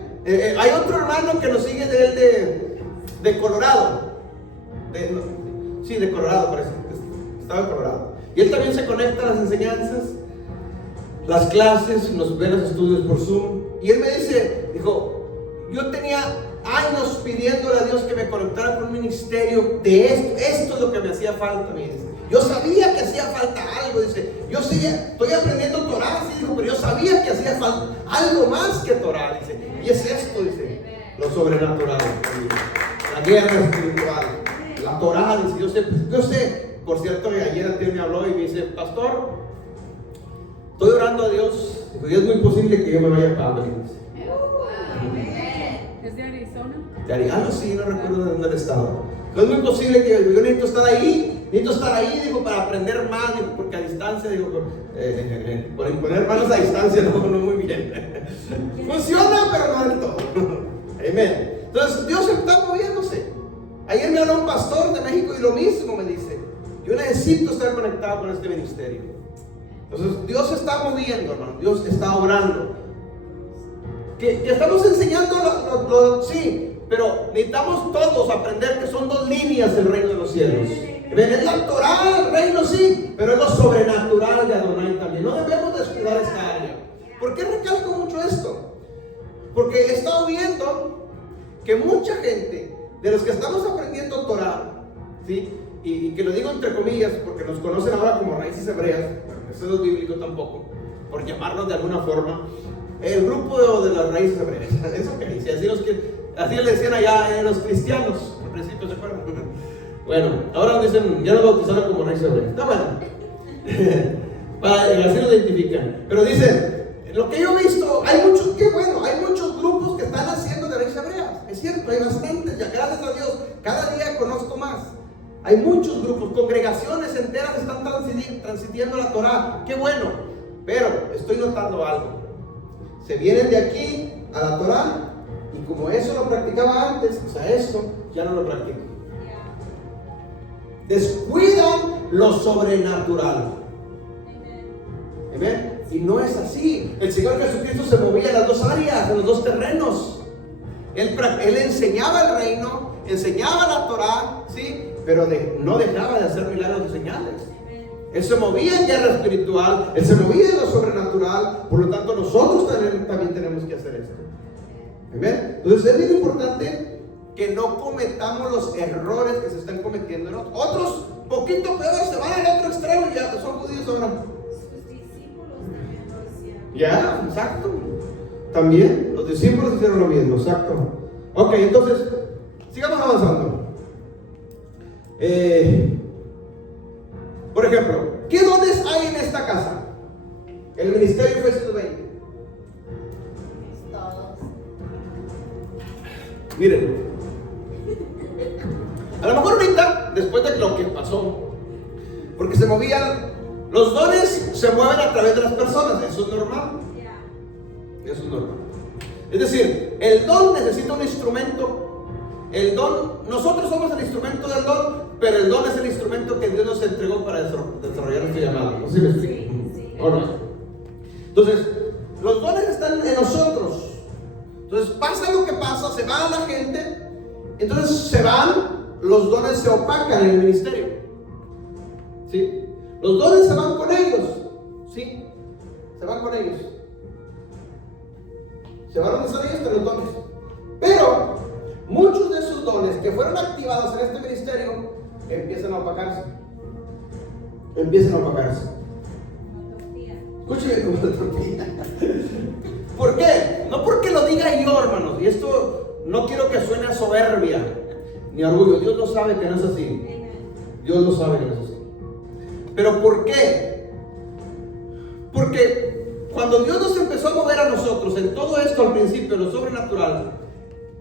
Hay otro hermano que nos sigue de Colorado. De Colorado, parece. Estaba en Colorado. Y él también se conecta a las enseñanzas, las clases, nos ve los estudios por Zoom. Y él me dijo, yo tenía años pidiéndole a Dios que me conectara con un ministerio de esto es lo que me hacía falta, me dice. Yo sabía que hacía falta algo, dice. Yo estoy aprendiendo Torah, sí, dijo, pero yo sabía que hacía falta algo más que Torah, dice. Y es esto, dice. lo sobrenatural, la guerra espiritual, la Torah. Dice, yo sé, por cierto, que ayer me habló y me dice, pastor, estoy orando a Dios, y es muy posible que yo me vaya para Abril. ¿Es de Arizona? De Arizona, sí, no recuerdo de dónde estaba. Es muy posible que yo necesito estar ahí, digo, para aprender más, digo, porque a distancia, digo, por imponer manos a distancia no muy bien. Funciona, pero no del todo. Amén. Entonces, Dios está moviéndose. Ayer me habló un pastor de México y lo mismo me dice, yo necesito estar conectado con este ministerio. Entonces, Dios se está moviendo, hermano, Dios está obrando. Que estamos enseñando sí, pero necesitamos todos aprender que son dos líneas del reino de los cielos. Es la Torah, el reino sí, pero es lo sobrenatural de Adonai también. No debemos descuidar esta área. ¿Por qué recalco mucho esto? Porque he estado viendo que mucha gente, de los que estamos aprendiendo Torah, ¿sí? Y que lo digo entre comillas, porque nos conocen ahora como raíces hebreas, eso no es bíblico tampoco, por llamarnos de alguna forma, el grupo de las raíces hebreas, eso que dice, así le decían allá los cristianos, al principio, ¿se acuerdan? Bueno, ahora dicen, ya nos bautizaron como raíces hebreas, está bueno, así lo identifican, pero dicen, lo que yo he visto, hay muchos grupos que están haciendo de raíces hebreas, es cierto, hay bastantes, ya gracias a Dios, cada día conozco más. Hay muchos grupos, congregaciones enteras están transitiendo la Torah. Qué bueno, pero estoy notando algo. Se vienen de aquí a la Torah y como eso lo practicaba antes, o sea, esto ya no lo practican. Descuidan lo sobrenatural. ¿Amén? Y no es así. El Señor Jesucristo se movía en las dos áreas, en los dos terrenos. Él enseñaba el reino, enseñaba la Torah, ¿sí? Pero no dejaba de hacer milagros y señales. Él se movía en guerra espiritual, Él se movía en lo sobrenatural. Por lo tanto, nosotros también tenemos que hacer esto. ¿Amén? Entonces es bien importante que no cometamos los errores que se están cometiendo en otros. Otros, poquito peor, se van al otro extremo y ya son judíos ahora. Sus discípulos también lo hicieron. Ya, exacto. También los discípulos hicieron lo mismo, exacto. Ok, entonces, sigamos avanzando. Por ejemplo, ¿qué dones hay en esta casa? El ministerio Efesios 20. Todos. Miren, a lo mejor ahorita, después de lo que pasó, porque se movían, los dones se mueven a través de las personas, eso es normal. Eso es normal. Es decir, el don necesita un instrumento. El don, nosotros somos el instrumento del don, pero el don es el instrumento que Dios nos entregó para desarrollar nuestro llamado. ¿No sé si me explico? Sí. ¿O no? Entonces, los dones están en nosotros. Entonces, pasa lo que pasa, se va la gente, entonces se van, los dones se opacan en el ministerio. ¿Sí? Los dones se van con ellos. ¿Sí? Se van con ellos. Se van a donde están ellos con los dones. Pero muchos de esos dones que fueron activados en este ministerio empiezan a opacarse. Escúcheme como la tortilla. ¿Por qué? No porque lo diga yo, hermanos. Y esto no quiero que suene a soberbia ni a orgullo. Dios lo sabe que no es así. Dios lo sabe que no es así. ¿Pero por qué? Porque cuando Dios nos empezó a mover a nosotros en todo esto al principio, lo sobrenatural,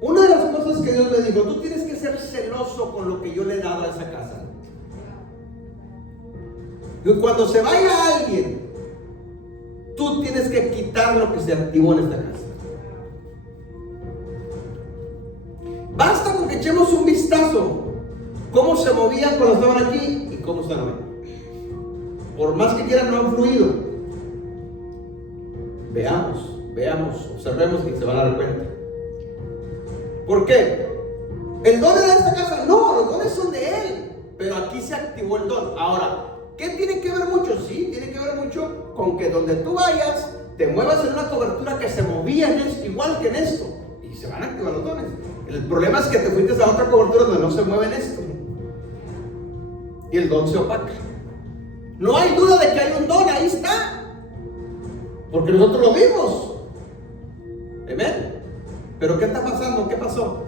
una de las cosas que Dios le dijo, tú tienes que ser celoso con lo que yo le he dado a esa casa. Y cuando se vaya alguien, tú tienes que quitar lo que se activó en esta casa. Basta con que echemos un vistazo cómo se movían cuando estaban aquí y cómo están hoy. Por más que quieran, no han fluido. Veamos, observemos y se van a dar cuenta. ¿Por qué? ¿El don era de esta casa? No, los dones son de Él. Pero aquí se activó el don. Ahora, ¿qué tiene que ver mucho? Sí, tiene que ver mucho con que donde tú vayas, te muevas en una cobertura que se movía en esto, igual que en esto. Y se van a activar los dones. El problema es que te fuiste a otra cobertura donde no se mueve en esto. Y el don se opaca. No hay duda de que hay un don, ahí está. Porque nosotros lo vimos. Amén. Pero ¿qué está pasando? ¿Qué pasó?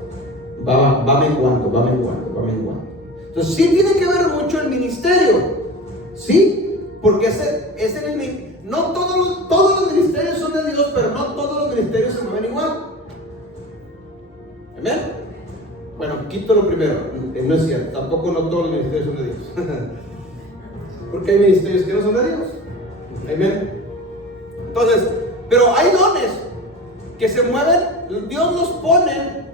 Va menguando. Entonces sí tiene que ver mucho el ministerio, sí, porque no todos los ministerios son de Dios, pero no todos los ministerios se mueven igual. ¿Amén? Bueno, quito lo primero, no es cierto, tampoco no todos los ministerios son de Dios. Porque hay ministerios que no son de Dios. Amén. Entonces, pero hay dones que se mueven, Dios los pone,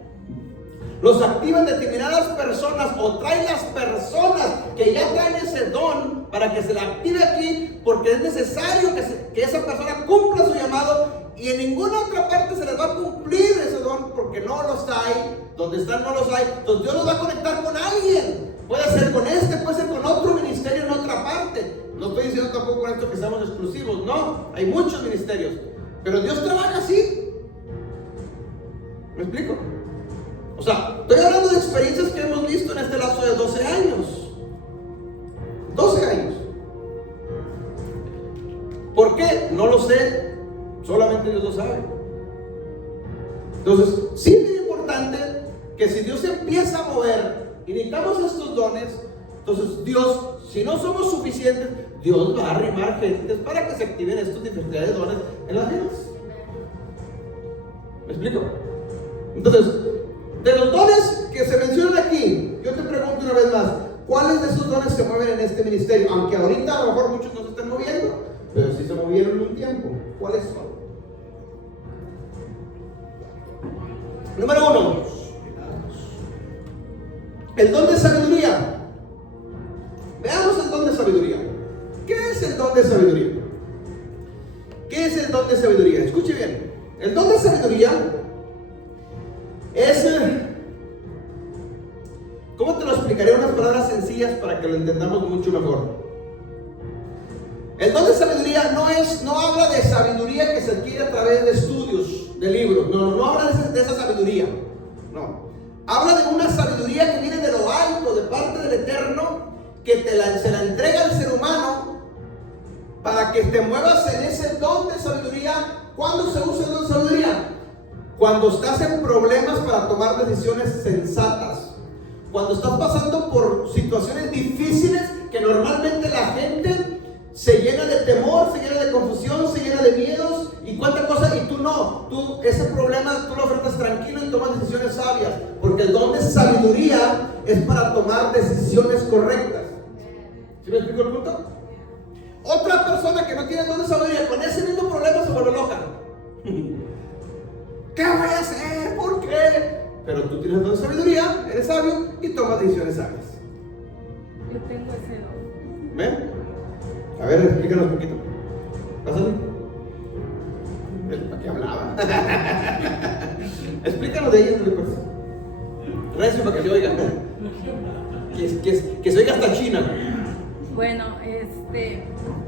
los activa en determinadas personas, o trae las personas que ya traen ese don para que se la active aquí, porque es necesario que esa persona cumpla su llamado, y en ninguna otra parte se les va a cumplir ese don, porque no los hay. Donde están no los hay. Entonces Dios los va a conectar con alguien. Puede ser con puede ser con otro ministerio en otra parte. No estoy diciendo tampoco con esto que seamos exclusivos, no, hay muchos ministerios, pero Dios trabaja así. ¿Me explico? O sea, estoy hablando de experiencias que hemos visto en este lapso de 12 años. 12 años. ¿Por qué? No lo sé, solamente Dios lo sabe. Entonces, sí es muy importante que si Dios empieza a mover y necesitamos estos dones, entonces Dios, si no somos suficientes, Dios va a arrimar gentes para que se activen estos diferentes dones en las gentes. ¿Me explico? Entonces, de los dones que se mencionan aquí, yo te pregunto una vez más, ¿cuáles de esos dones se mueven en este ministerio? Aunque ahorita a lo mejor muchos no se están moviendo, pero sí se movieron en un tiempo. ¿Cuáles son? Número 1, el don de sabiduría. Veamos el don de sabiduría. ¿Qué es el don de sabiduría? ¿Qué es el don de sabiduría? Escuche bien. El don de sabiduría es, ¿cómo te lo explicaré en unas palabras sencillas para que lo entendamos mucho mejor? El don de sabiduría no habla de sabiduría que se adquiere a través de estudios, de libros. No habla de esa sabiduría. No. Habla de una sabiduría que viene de lo alto, de parte del Eterno, que se la entrega al ser humano para que te muevas en ese don de sabiduría. ¿Cuándo se usa el don de sabiduría? Cuando estás en problemas para tomar decisiones sensatas. Cuando estás pasando por situaciones difíciles que normalmente la gente se llena de temor, se llena de confusión, se llena de miedos y cuánta cosa, y tú no, ese problema tú lo enfrentas tranquilo y tomas decisiones sabias, porque el don de sabiduría es para tomar decisiones correctas. ¿Sí me explico el punto? Otra persona que no tiene el don de sabiduría, con ese mismo problema se vuelve loca. ¿Qué voy a hacer? ¿Por qué? Pero tú tienes el don de sabiduría, eres sabio y tomas decisiones sabias. Yo tengo ese don. ¿Ven? A ver, explícanos un poquito. Pásale. ¿Para qué hablaba? Explícanos de ella, pues. Recio para que se oiga. Que se oiga hasta China. Bueno,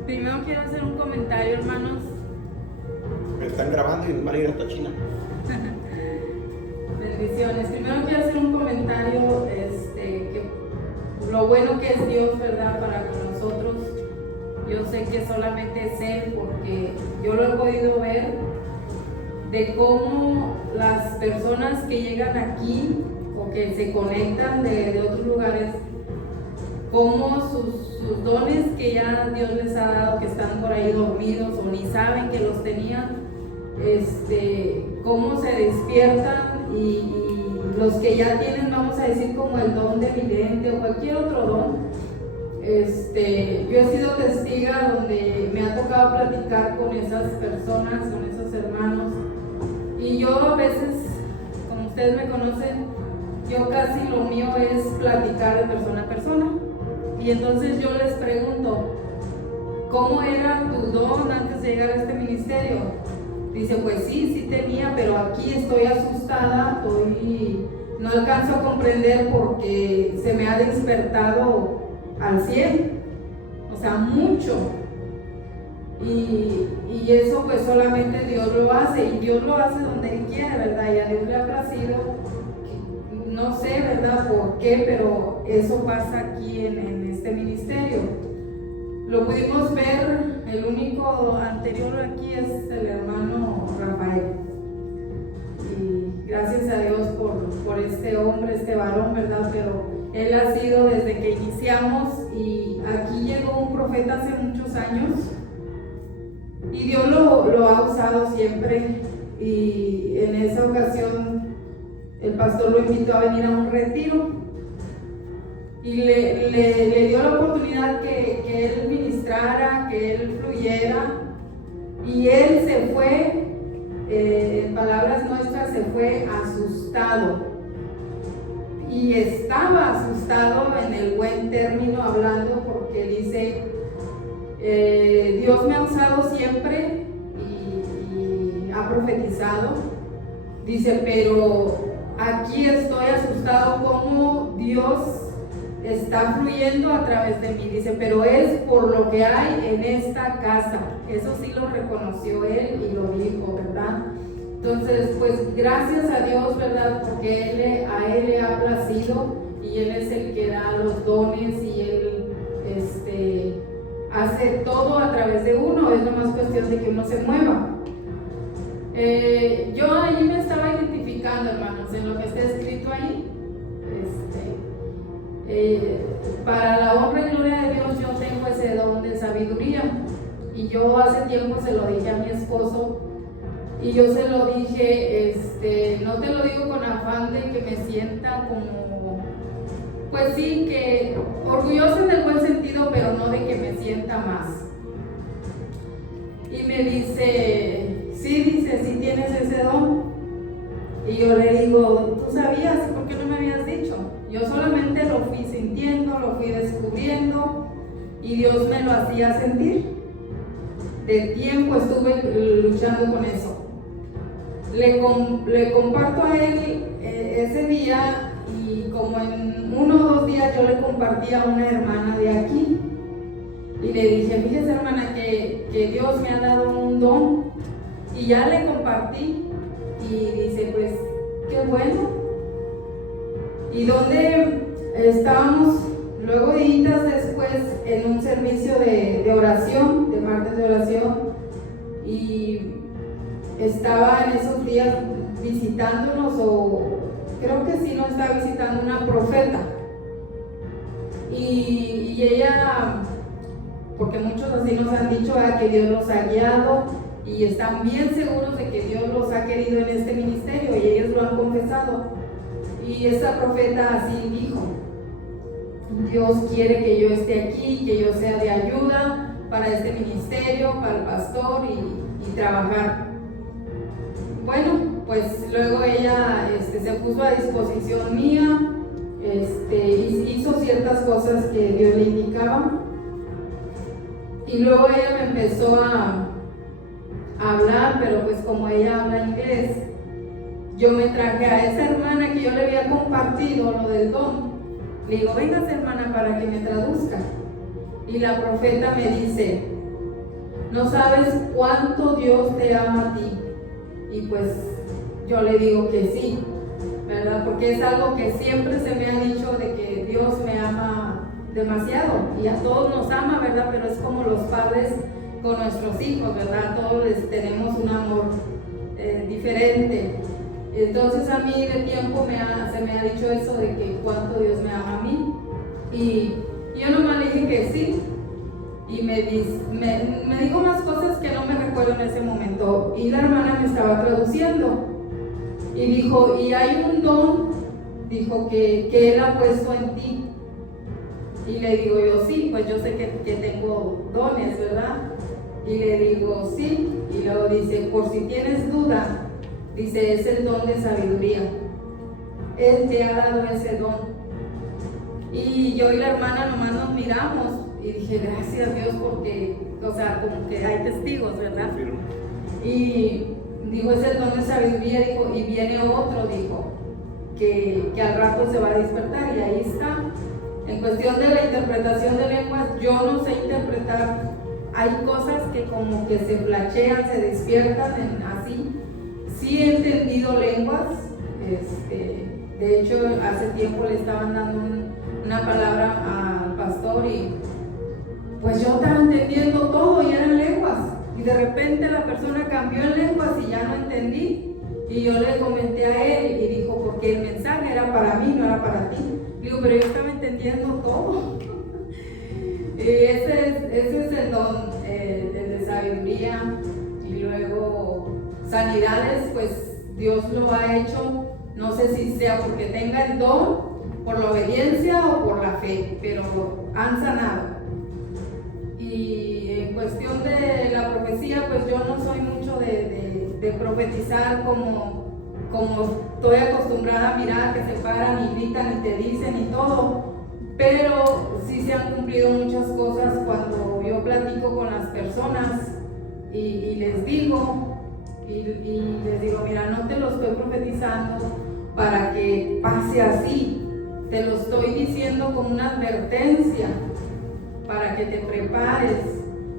primero quiero hacer un comentario, hermanos. Me están grabando y nos van a ir hasta China. Bendiciones. Primero quiero hacer un comentario, que lo bueno que es Dios, ¿verdad? Para con nosotros. Yo sé que solamente es Él, porque yo lo he podido ver de cómo las personas que llegan aquí o que se conectan de otros lugares, cómo sus dones que ya Dios les ha dado, que están por ahí dormidos o ni saben que los tenían, cómo se despiertan y los que ya tienen, vamos a decir, como el don de vidente o cualquier otro don. Yo he sido testiga donde me ha tocado platicar con esas personas, con esos hermanos, y yo a veces, como ustedes me conocen, yo casi lo mío es platicar de persona a persona, y entonces yo les pregunto, ¿cómo era tu don antes de llegar a este ministerio? Dice, pues sí tenía, pero aquí estoy asustada, no alcanzo a comprender porque se me ha despertado al 100, o sea, mucho, y eso pues solamente Dios lo hace, y Dios lo hace donde Él quiere, ¿verdad? Y a Dios le ha placido, no sé, ¿verdad?, por qué, pero eso pasa aquí en este ministerio. Lo pudimos ver, el único anterior aquí es el hermano Rafael, gracias a Dios por este hombre, este varón, ¿verdad? Pero él ha sido desde que iniciamos, y aquí llegó un profeta hace muchos años y Dios lo ha usado siempre, y en esa ocasión el pastor lo invitó a venir a un retiro y le dio la oportunidad que él ministrara, que él fluyera, y él se fue, en palabras nuestras, se fue asustado, y estaba asustado en el buen término, hablando, porque dice, Dios me ha usado siempre y ha profetizado, dice, pero aquí estoy asustado como Dios está fluyendo a través de mí, dice, pero es por lo que hay en esta casa. Eso sí lo reconoció él y lo dijo, ¿verdad? Entonces, pues gracias a Dios, ¿verdad? Porque a él le ha placido, y él es el que da los dones, y él hace todo a través de uno. Es nomás cuestión de que uno se mueva. Yo ahí me estaba identificando, hermanos, en lo que está escrito ahí. Para la honra y gloria de Dios, yo tengo ese don de sabiduría, y yo hace tiempo se lo dije a mi esposo, y yo se lo dije, no te lo digo con afán de que me sienta como, pues sí, que orgullosa en el buen sentido, pero no de que me sienta más. Y me dice, sí tienes ese don. Y yo le digo, ¿tú sabías? ¿Por qué no me habías dicho? Yo solamente lo fui sintiendo, lo fui descubriendo, y Dios me lo hacía sentir. De tiempo estuve luchando con eso. Le comparto a él ese día, y como en 1 o 2 días yo le compartí a una hermana de aquí, y le dije, fíjese, hermana, que Dios me ha dado un don, y ya le compartí. Y dice, pues, qué bueno. Y donde estábamos luego días después en un servicio de oración, de martes de oración, y estaba en esos días visitándonos, o creo que sí nos estaba visitando una profeta, y ella, porque muchos así nos han dicho que Dios los ha guiado y están bien seguros de que Dios los ha querido en este ministerio, y ellos lo han confesado. Y esa profeta así dijo, Dios quiere que yo esté aquí, que yo sea de ayuda para este ministerio, para el pastor, y trabajar. Bueno, pues luego ella se puso a disposición mía, hizo ciertas cosas que Dios le indicaba, y luego ella me empezó a hablar, pero pues como ella habla inglés, yo me traje a esa hermana que yo le había compartido lo del don. Le digo, venga, hermana, para que me traduzca. Y la profeta me dice, no sabes cuánto Dios te ama a ti. Y pues yo le digo que sí, ¿verdad? Porque es algo que siempre se me ha dicho, de que Dios me ama demasiado, y a todos nos ama, ¿verdad? Pero es como los padres con nuestros hijos, ¿verdad? Todos les tenemos un amor diferente. Entonces a mí de tiempo se me ha dicho eso de que cuánto Dios me ama a mí, y yo nomás le dije que sí, y me dijo más cosas que no me recuerdo en ese momento, y la hermana me estaba traduciendo, y dijo, y hay un don, dijo, que Él ha puesto en ti. Y le digo yo, sí, pues yo sé que tengo dones, ¿verdad? Y le digo, sí. Y luego dice, por si tienes duda, dice, es el don de sabiduría. Él te ha dado ese don. Y yo y la hermana nomás nos miramos, y dije, gracias a Dios, porque, o sea, como que hay testigos, ¿verdad? Y dijo, es el don de sabiduría, dijo, y viene otro, dijo, que al rato se va a despertar, y ahí está. En cuestión de la interpretación de lenguas, yo no sé interpretar. Hay cosas que como que se flashean, se despiertan así. Sí he entendido lenguas. De hecho, hace tiempo le estaban dando una palabra al pastor, y pues yo estaba entendiendo todo y eran lenguas. Y de repente la persona cambió en lenguas y ya no entendí. Y yo le comenté a él y dijo, porque el mensaje era para mí, no era para ti. Digo, pero yo estaba entendiendo todo. Y ese es el don, el de sabiduría. Y luego sanidades, pues Dios lo ha hecho, no sé si sea porque tenga el don, por la obediencia o por la fe, pero han sanado. Y en cuestión de la profecía, pues yo no soy mucho de profetizar como estoy acostumbrada a mirar que se paran y gritan y te dicen y todo, pero sí se han cumplido muchas cosas cuando yo platico con las personas y les digo, mira, no te lo estoy profetizando para que pase así, te lo estoy diciendo como una advertencia para que te prepares,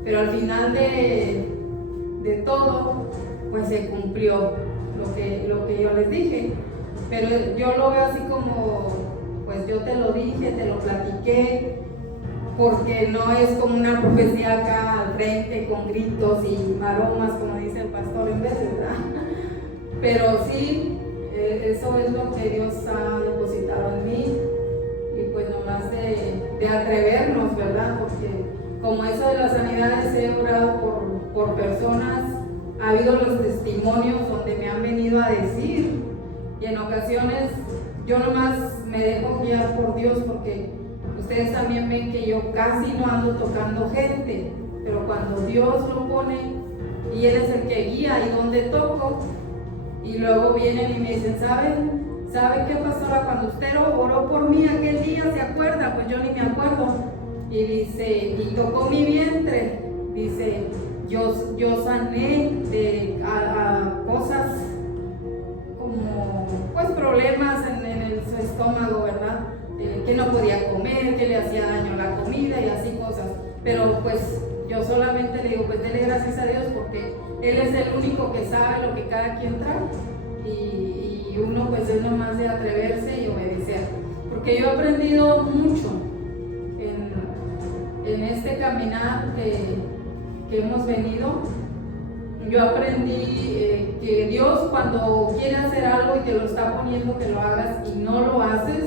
pero al final de todo, pues se cumplió lo que yo les dije, pero yo lo veo así como, pues yo te lo dije, te lo platiqué, porque no es como una profecía acá al frente con gritos y maromas, como dice el pastor en veces, ¿verdad? Pero sí, eso es lo que Dios ha depositado en mí, y pues nomás de atrevernos, ¿verdad? Porque como eso de las sanidades he orado por personas, ha habido los testimonios donde me han venido a decir, y en ocasiones yo nomás me dejo guiar por Dios, porque ustedes también ven que yo casi no ando tocando gente, pero cuando Dios lo pone y Él es el que guía y donde toco, y luego vienen y me dicen, ¿sabe qué, pastora? Cuando usted oró por mí aquel día, ¿se acuerda? Pues yo ni me acuerdo. Y dice, y tocó mi vientre, dice, yo sané a cosas como pues problemas en su estómago, ¿verdad? Que no podía comer, que le hacía daño la comida y así cosas. Pero pues yo solamente le digo, pues dele gracias a Dios, porque Él es el único que sabe lo que cada quien trae, y uno pues es nomás de atreverse y obedecer, porque yo he aprendido mucho en este caminar que hemos venido. Yo aprendí que Dios, cuando quiere hacer algo y te lo está poniendo que lo hagas y no lo haces,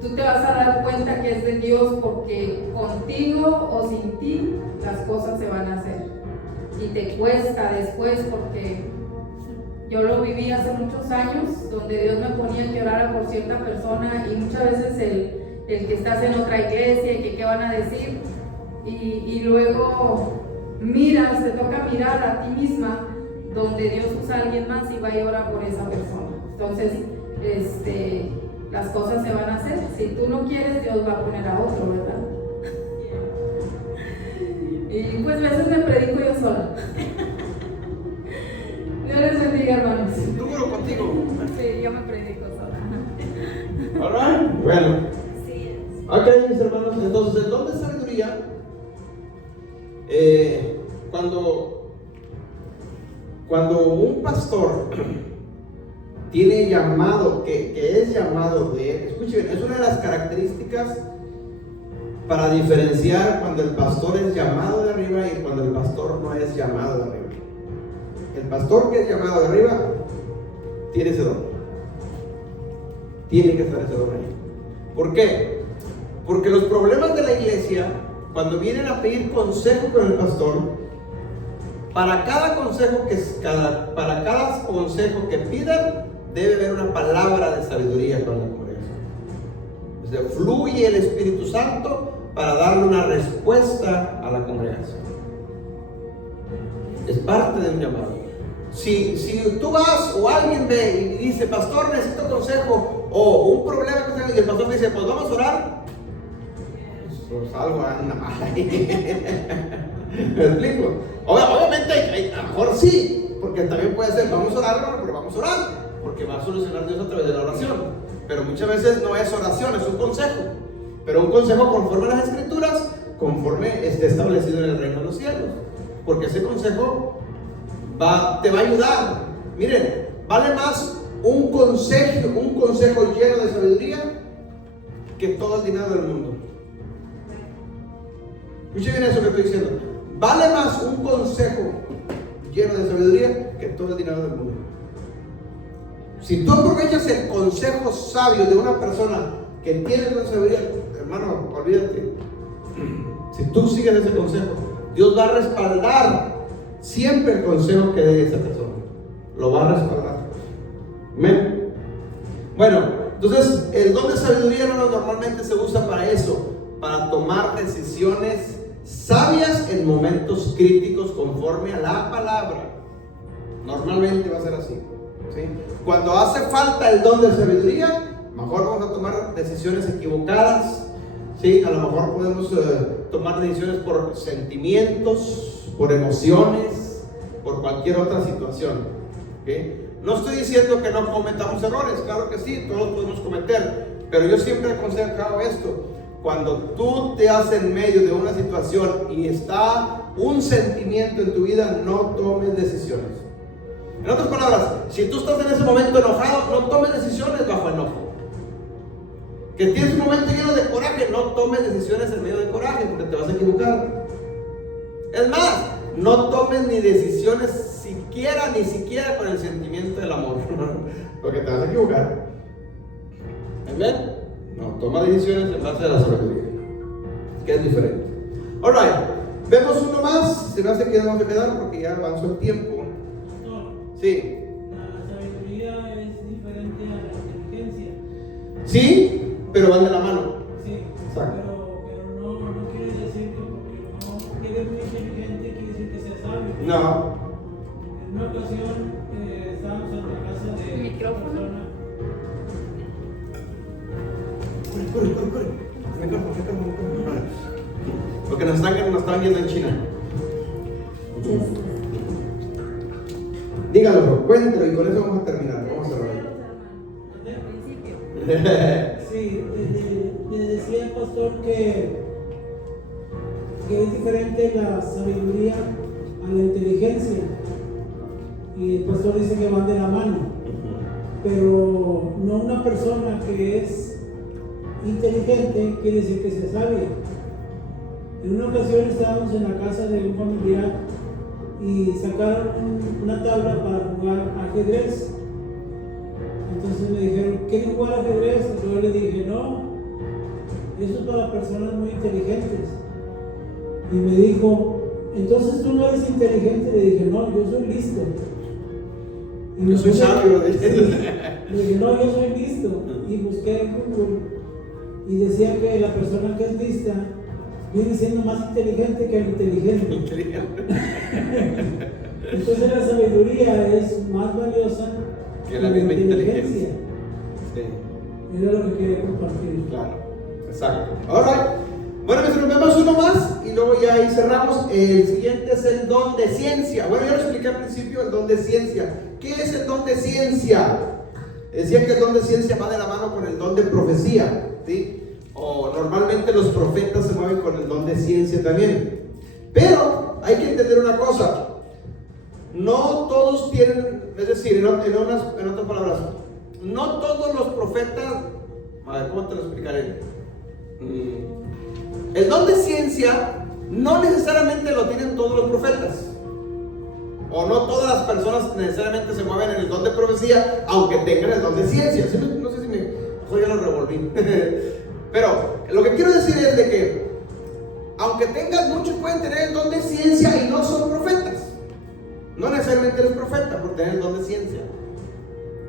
tú te vas a dar cuenta que es de Dios, porque contigo o sin ti las cosas se van a hacer, y te cuesta después, porque yo lo viví hace muchos años, donde Dios me ponía que orara por cierta persona, y muchas veces el que estás en otra iglesia y que qué van a decir, y luego miras, te toca mirar a ti misma donde Dios usa a alguien más y va y ora por esa persona. Entonces, las cosas se van a hacer. Si tú no quieres, Dios va a poner a otro, ¿verdad? Y pues a veces me predico yo sola. Dios les bendiga, hermanos. Duro contigo. Sí, yo me predico sola. Alright, bueno. Sí. Ok, mis hermanos, entonces el don de sabiduría, cuando un pastor tiene llamado, que es llamado de él, escuchen, es una de las características para diferenciar cuando el pastor es llamado de arriba y cuando el pastor no es llamado de arriba. El pastor que es llamado de arriba tiene ese don, tiene que estar ese don ahí. ¿Por qué? Porque los problemas de la iglesia, cuando vienen a pedir consejo con el pastor, para cada consejo que pidan, debe haber una palabra de sabiduría con la congregación. O sea, fluye el Espíritu Santo para darle una respuesta a la congregación. Es parte de un llamado. Si tú vas o alguien ve y dice, pastor, necesito consejo, o un problema que tenga, y el pastor dice, pues vamos a orar, pues algo anda mal ahí. ¿Me explico? Obviamente, a lo mejor sí, porque también puede ser, vamos a orar, pero vamos a orar, porque va a solucionar Dios a través de la oración. Pero muchas veces no es oración, es un consejo. Pero un consejo conforme a las Escrituras, conforme esté establecido en el reino de los cielos. Porque ese consejo te va a ayudar. Miren, vale más un consejo lleno de sabiduría que todo el dinero del mundo. Escuchen bien eso que estoy diciendo. Vale más un consejo lleno de sabiduría que todo el dinero del mundo. Si tú aprovechas el consejo sabio de una persona que tiene una sabiduría, hermano, olvídate. Si tú sigues ese consejo, Dios va a respaldar siempre el consejo que dé esa persona. Lo va a respaldar. Amén. Bueno, entonces el don de sabiduría normalmente se usa para eso, para tomar decisiones sabias en momentos críticos conforme a la palabra. Normalmente va a ser así, ¿sí? Cuando hace falta el don de sabiduría, mejor vamos a tomar decisiones equivocadas, ¿sí? A lo mejor podemos tomar decisiones por sentimientos, por emociones, por cualquier otra situación, ¿okay? No estoy diciendo que no cometamos errores, claro que sí, todos podemos cometer, pero yo siempre he aconsejado esto: cuando tú te haces en medio de una situación y está un sentimiento en tu vida, no tomes decisiones. En otras palabras, si tú estás en ese momento enojado, no tomes decisiones bajo enojo. Que tienes un momento lleno de coraje, no tomes decisiones en medio de coraje, porque te vas a equivocar. Es más, no tomes ni decisiones ni siquiera con el sentimiento del amor, porque te vas a equivocar. ¿Amén? No, toma decisiones en base a la sabiduría, que es diferente. Alright, vemos uno más. Se me hace que ya vamos a quedar porque ya avanzó el tiempo. Sí. La sabiduría es diferente a la inteligencia. Sí, pero van de la mano. Sí, exacto. Pero no quiere decir que porque no eres muy inteligente quiere decir que seas sabio. No. En una ocasión estábamos en la casa de ¿Micrófono? una persona. Corre. Porque nos están viendo en China. Dígalo, cuéntelo y con eso vamos a terminar. Vamos a cerrar. Sí, le decía el pastor que es diferente la sabiduría a la inteligencia. Y el pastor dice que van de la mano. Pero no una persona que es inteligente quiere decir que sea sabia. En una ocasión estábamos en la casa de un familiar y sacaron una tabla para jugar ajedrez. Entonces me dijeron, ¿quieren jugar ajedrez? Y yo le dije, no, eso es para personas muy inteligentes. Y me dijo, entonces tú no eres inteligente. Le dije, no, yo soy listo. Y yo soy sabio. Le dije, no, yo soy listo. Y busqué en Google y decía que la persona que es lista viene siendo más inteligente que el inteligente. Entonces la sabiduría es más valiosa que la misma inteligencia. Sí. Era lo que quería compartir. Claro, exacto. Alright. Bueno, pues nos vemos uno más y luego ya ahí cerramos. El siguiente es el don de ciencia. Bueno, ya lo expliqué al principio, el don de ciencia. ¿Qué es el don de ciencia? Decía que el don de ciencia va de la mano con el don de profecía, ¿sí? O normalmente los profetas se mueven con el don de ciencia también. Pero hay que entender una cosa: no todos tienen, es decir, en otras palabras, no todos los profetas, a ver, ¿cómo te lo explicaré? El don de ciencia no necesariamente lo tienen todos los profetas, o no todas las personas necesariamente se mueven en el don de profecía, aunque tengan el don de ciencia. ¿Sí? No sé si mejor ya lo revolví. Pero lo que quiero decir es de que aunque tengas muchos, pueden tener el don de ciencia y no son profetas. No necesariamente eres profeta por tener el don de ciencia.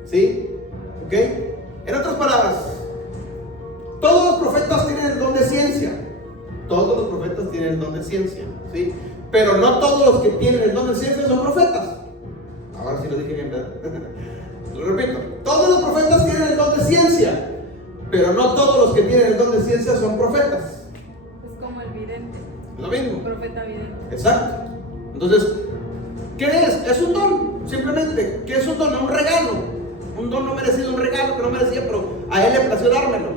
¿Sí? ¿Ok? En otras palabras, todos los profetas tienen el don de ciencia. Todos los profetas tienen el don de ciencia. ¿Sí? Pero no todos los que tienen el don de ciencia son profetas. Ahora sí lo dije bien, ¿verdad? Lo repito. Todos los profetas tienen el don de ciencia, pero no todos los que tienen el don de ciencia son profetas. Es como el vidente. Lo mismo. Profeta vidente. Exacto. Entonces, ¿qué es? Es un don, simplemente. ¿Qué es un don? Un regalo. Un don no merecido, un regalo que no merecía, pero a él le plació dármelo.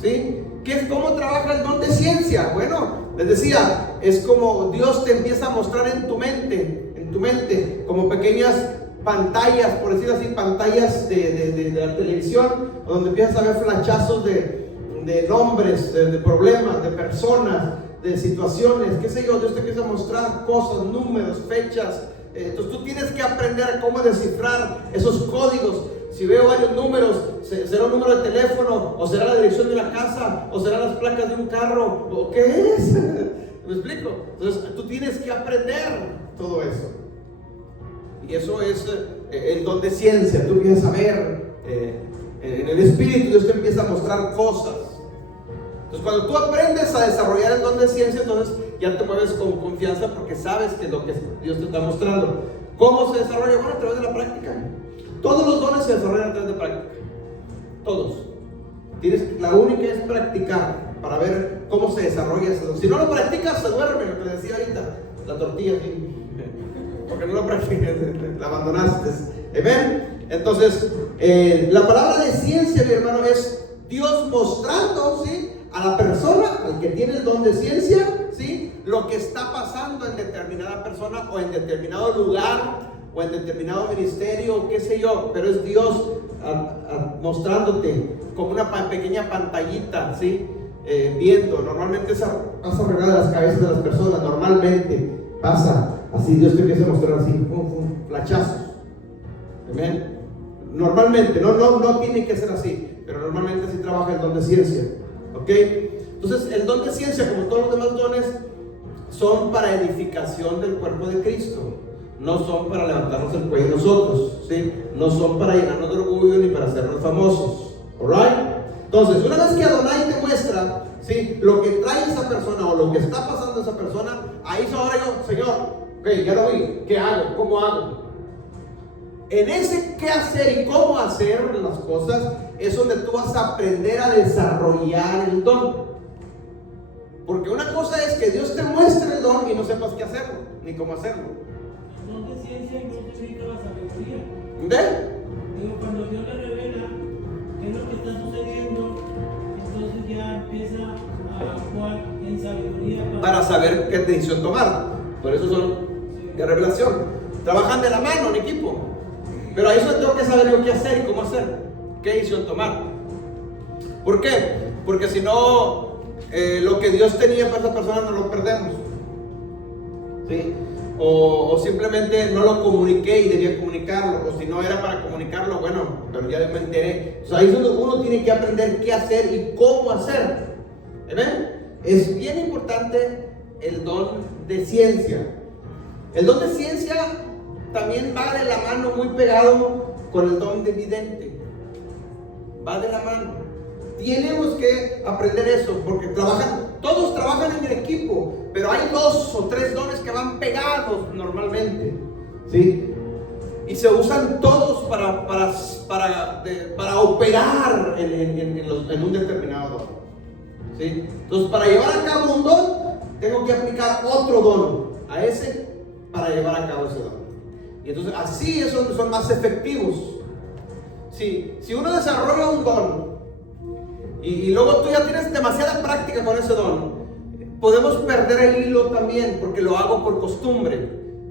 ¿Sí? ¿Cómo trabaja el don de ciencia? Bueno, les decía, es como Dios te empieza a mostrar en tu mente, como pequeñas pantallas, por decir así, pantallas de la televisión, donde empiezas a ver flashazos de nombres, de problemas, de personas, de situaciones, qué sé yo. Dios te empieza a mostrar cosas, números, fechas. Entonces tú tienes que aprender cómo descifrar esos códigos. Si veo varios números, ¿será un número de teléfono? ¿O será la dirección de una casa? ¿O serán las placas de un carro? ¿O qué es? ¿Me explico? Entonces tú tienes que aprender todo eso. Y eso es el don de ciencia. Tú empiezas a ver en el espíritu, Dios te empieza a mostrar cosas. Entonces cuando tú aprendes a desarrollar el don de ciencia, entonces ya te mueves con confianza porque sabes que es lo que Dios te está mostrando. ¿Cómo se desarrolla? Bueno, a través de la práctica. Todos los dones se desarrollan a través de práctica. Todos. La única es practicar para ver cómo se desarrolla ese don. Si no lo practicas, se duerme, lo que decía ahorita. La tortilla, ¿sí? Porque no lo practicas, la abandonaste. ¿Ven? Entonces, la palabra de ciencia, mi hermano, es Dios mostrando, ¿sí?, a la persona, al que tiene el don de ciencia, ¿sí?, lo que está pasando en determinada persona o en determinado lugar o en determinado ministerio, qué sé yo, pero es Dios mostrándote como una pequeña pantallita, ¿sí? Viendo. Normalmente pasa regada de las cabezas de las personas, normalmente pasa así, Dios te empieza a mostrar así, flachazos. Amén. Normalmente, no tiene que ser así, pero normalmente así trabaja el don de ciencia. ¿Ok? Entonces, el don de ciencia, como todos los demás dones, son para edificación del cuerpo de Cristo. No son para levantarnos el cuello nosotros, ¿sí? No son para llenarnos de orgullo ni para hacernos famosos. ¿Alright? Entonces, una vez que Adonai te muestra, ¿sí?, lo que trae esa persona o lo que está pasando esa persona, ahí ahora yo, Señor, ok, ya lo vi, ¿qué hago? ¿Cómo hago? En ese qué hacer y cómo hacer las cosas es donde tú vas a aprender a desarrollar el don. Porque una cosa es que Dios te muestre el don y no sepas qué hacerlo, ni cómo hacerlo. El don de ciencia no significa la sabiduría. ¿De? Digo, cuando Dios le revela qué es lo que está sucediendo, entonces ya empieza a actuar en sabiduría Para saber qué decisión tomar. Por eso son de revelación. Trabajan de la mano en equipo. Pero ahí solo tengo que saber yo qué hacer y cómo hacer, qué decisión tomar. ¿Por qué? Porque si no, lo que Dios tenía para esa persona no lo perdemos, ¿sí? O simplemente no lo comuniqué y debía comunicarlo, o si no era para comunicarlo, bueno, pero ya me enteré. O sea, ahí es donde uno tiene que aprender qué hacer y cómo hacer. ¿Ven? Es bien importante el don de ciencia. El don de ciencia también va de la mano, muy pegado con el don de vidente. Va de la mano. Tenemos que aprender eso, porque todos trabajan en el equipo, pero hay 2 o 3 dones que van pegados normalmente, ¿sí? Y se usan todos para operar en un determinado don, ¿sí? Entonces, para llevar a cabo un don, tengo que aplicar otro don a ese para llevar a cabo ese don. Y entonces así es donde son más efectivos. Si uno desarrolla un don y luego tú ya tienes demasiada práctica con ese don, podemos perder el hilo también, porque lo hago por costumbre,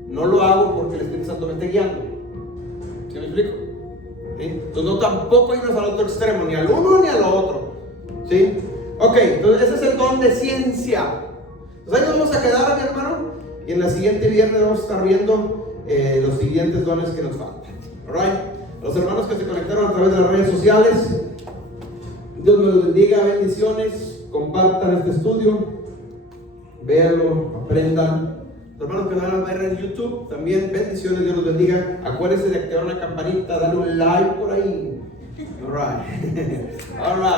no lo hago porque el Espíritu Santo me esté guiando. ¿Sí me explico? ¿Sí? Entonces no tampoco irnos al otro extremo, ni al uno ni al otro, ¿sí? Ok, entonces ese es el don de ciencia. Entonces ahí nos vamos a quedar, mi hermano, y en la siguiente viernes vamos a estar viendo los siguientes dones que nos faltan. Alright, los hermanos que se conectaron a través de las redes sociales, Dios me los bendiga, bendiciones. Compartan este estudio, véanlo, aprendan. Los hermanos que van a ver en YouTube también, bendiciones, Dios los bendiga. Acuérdense de activar la campanita, darle un like por ahí. Alright. Alright.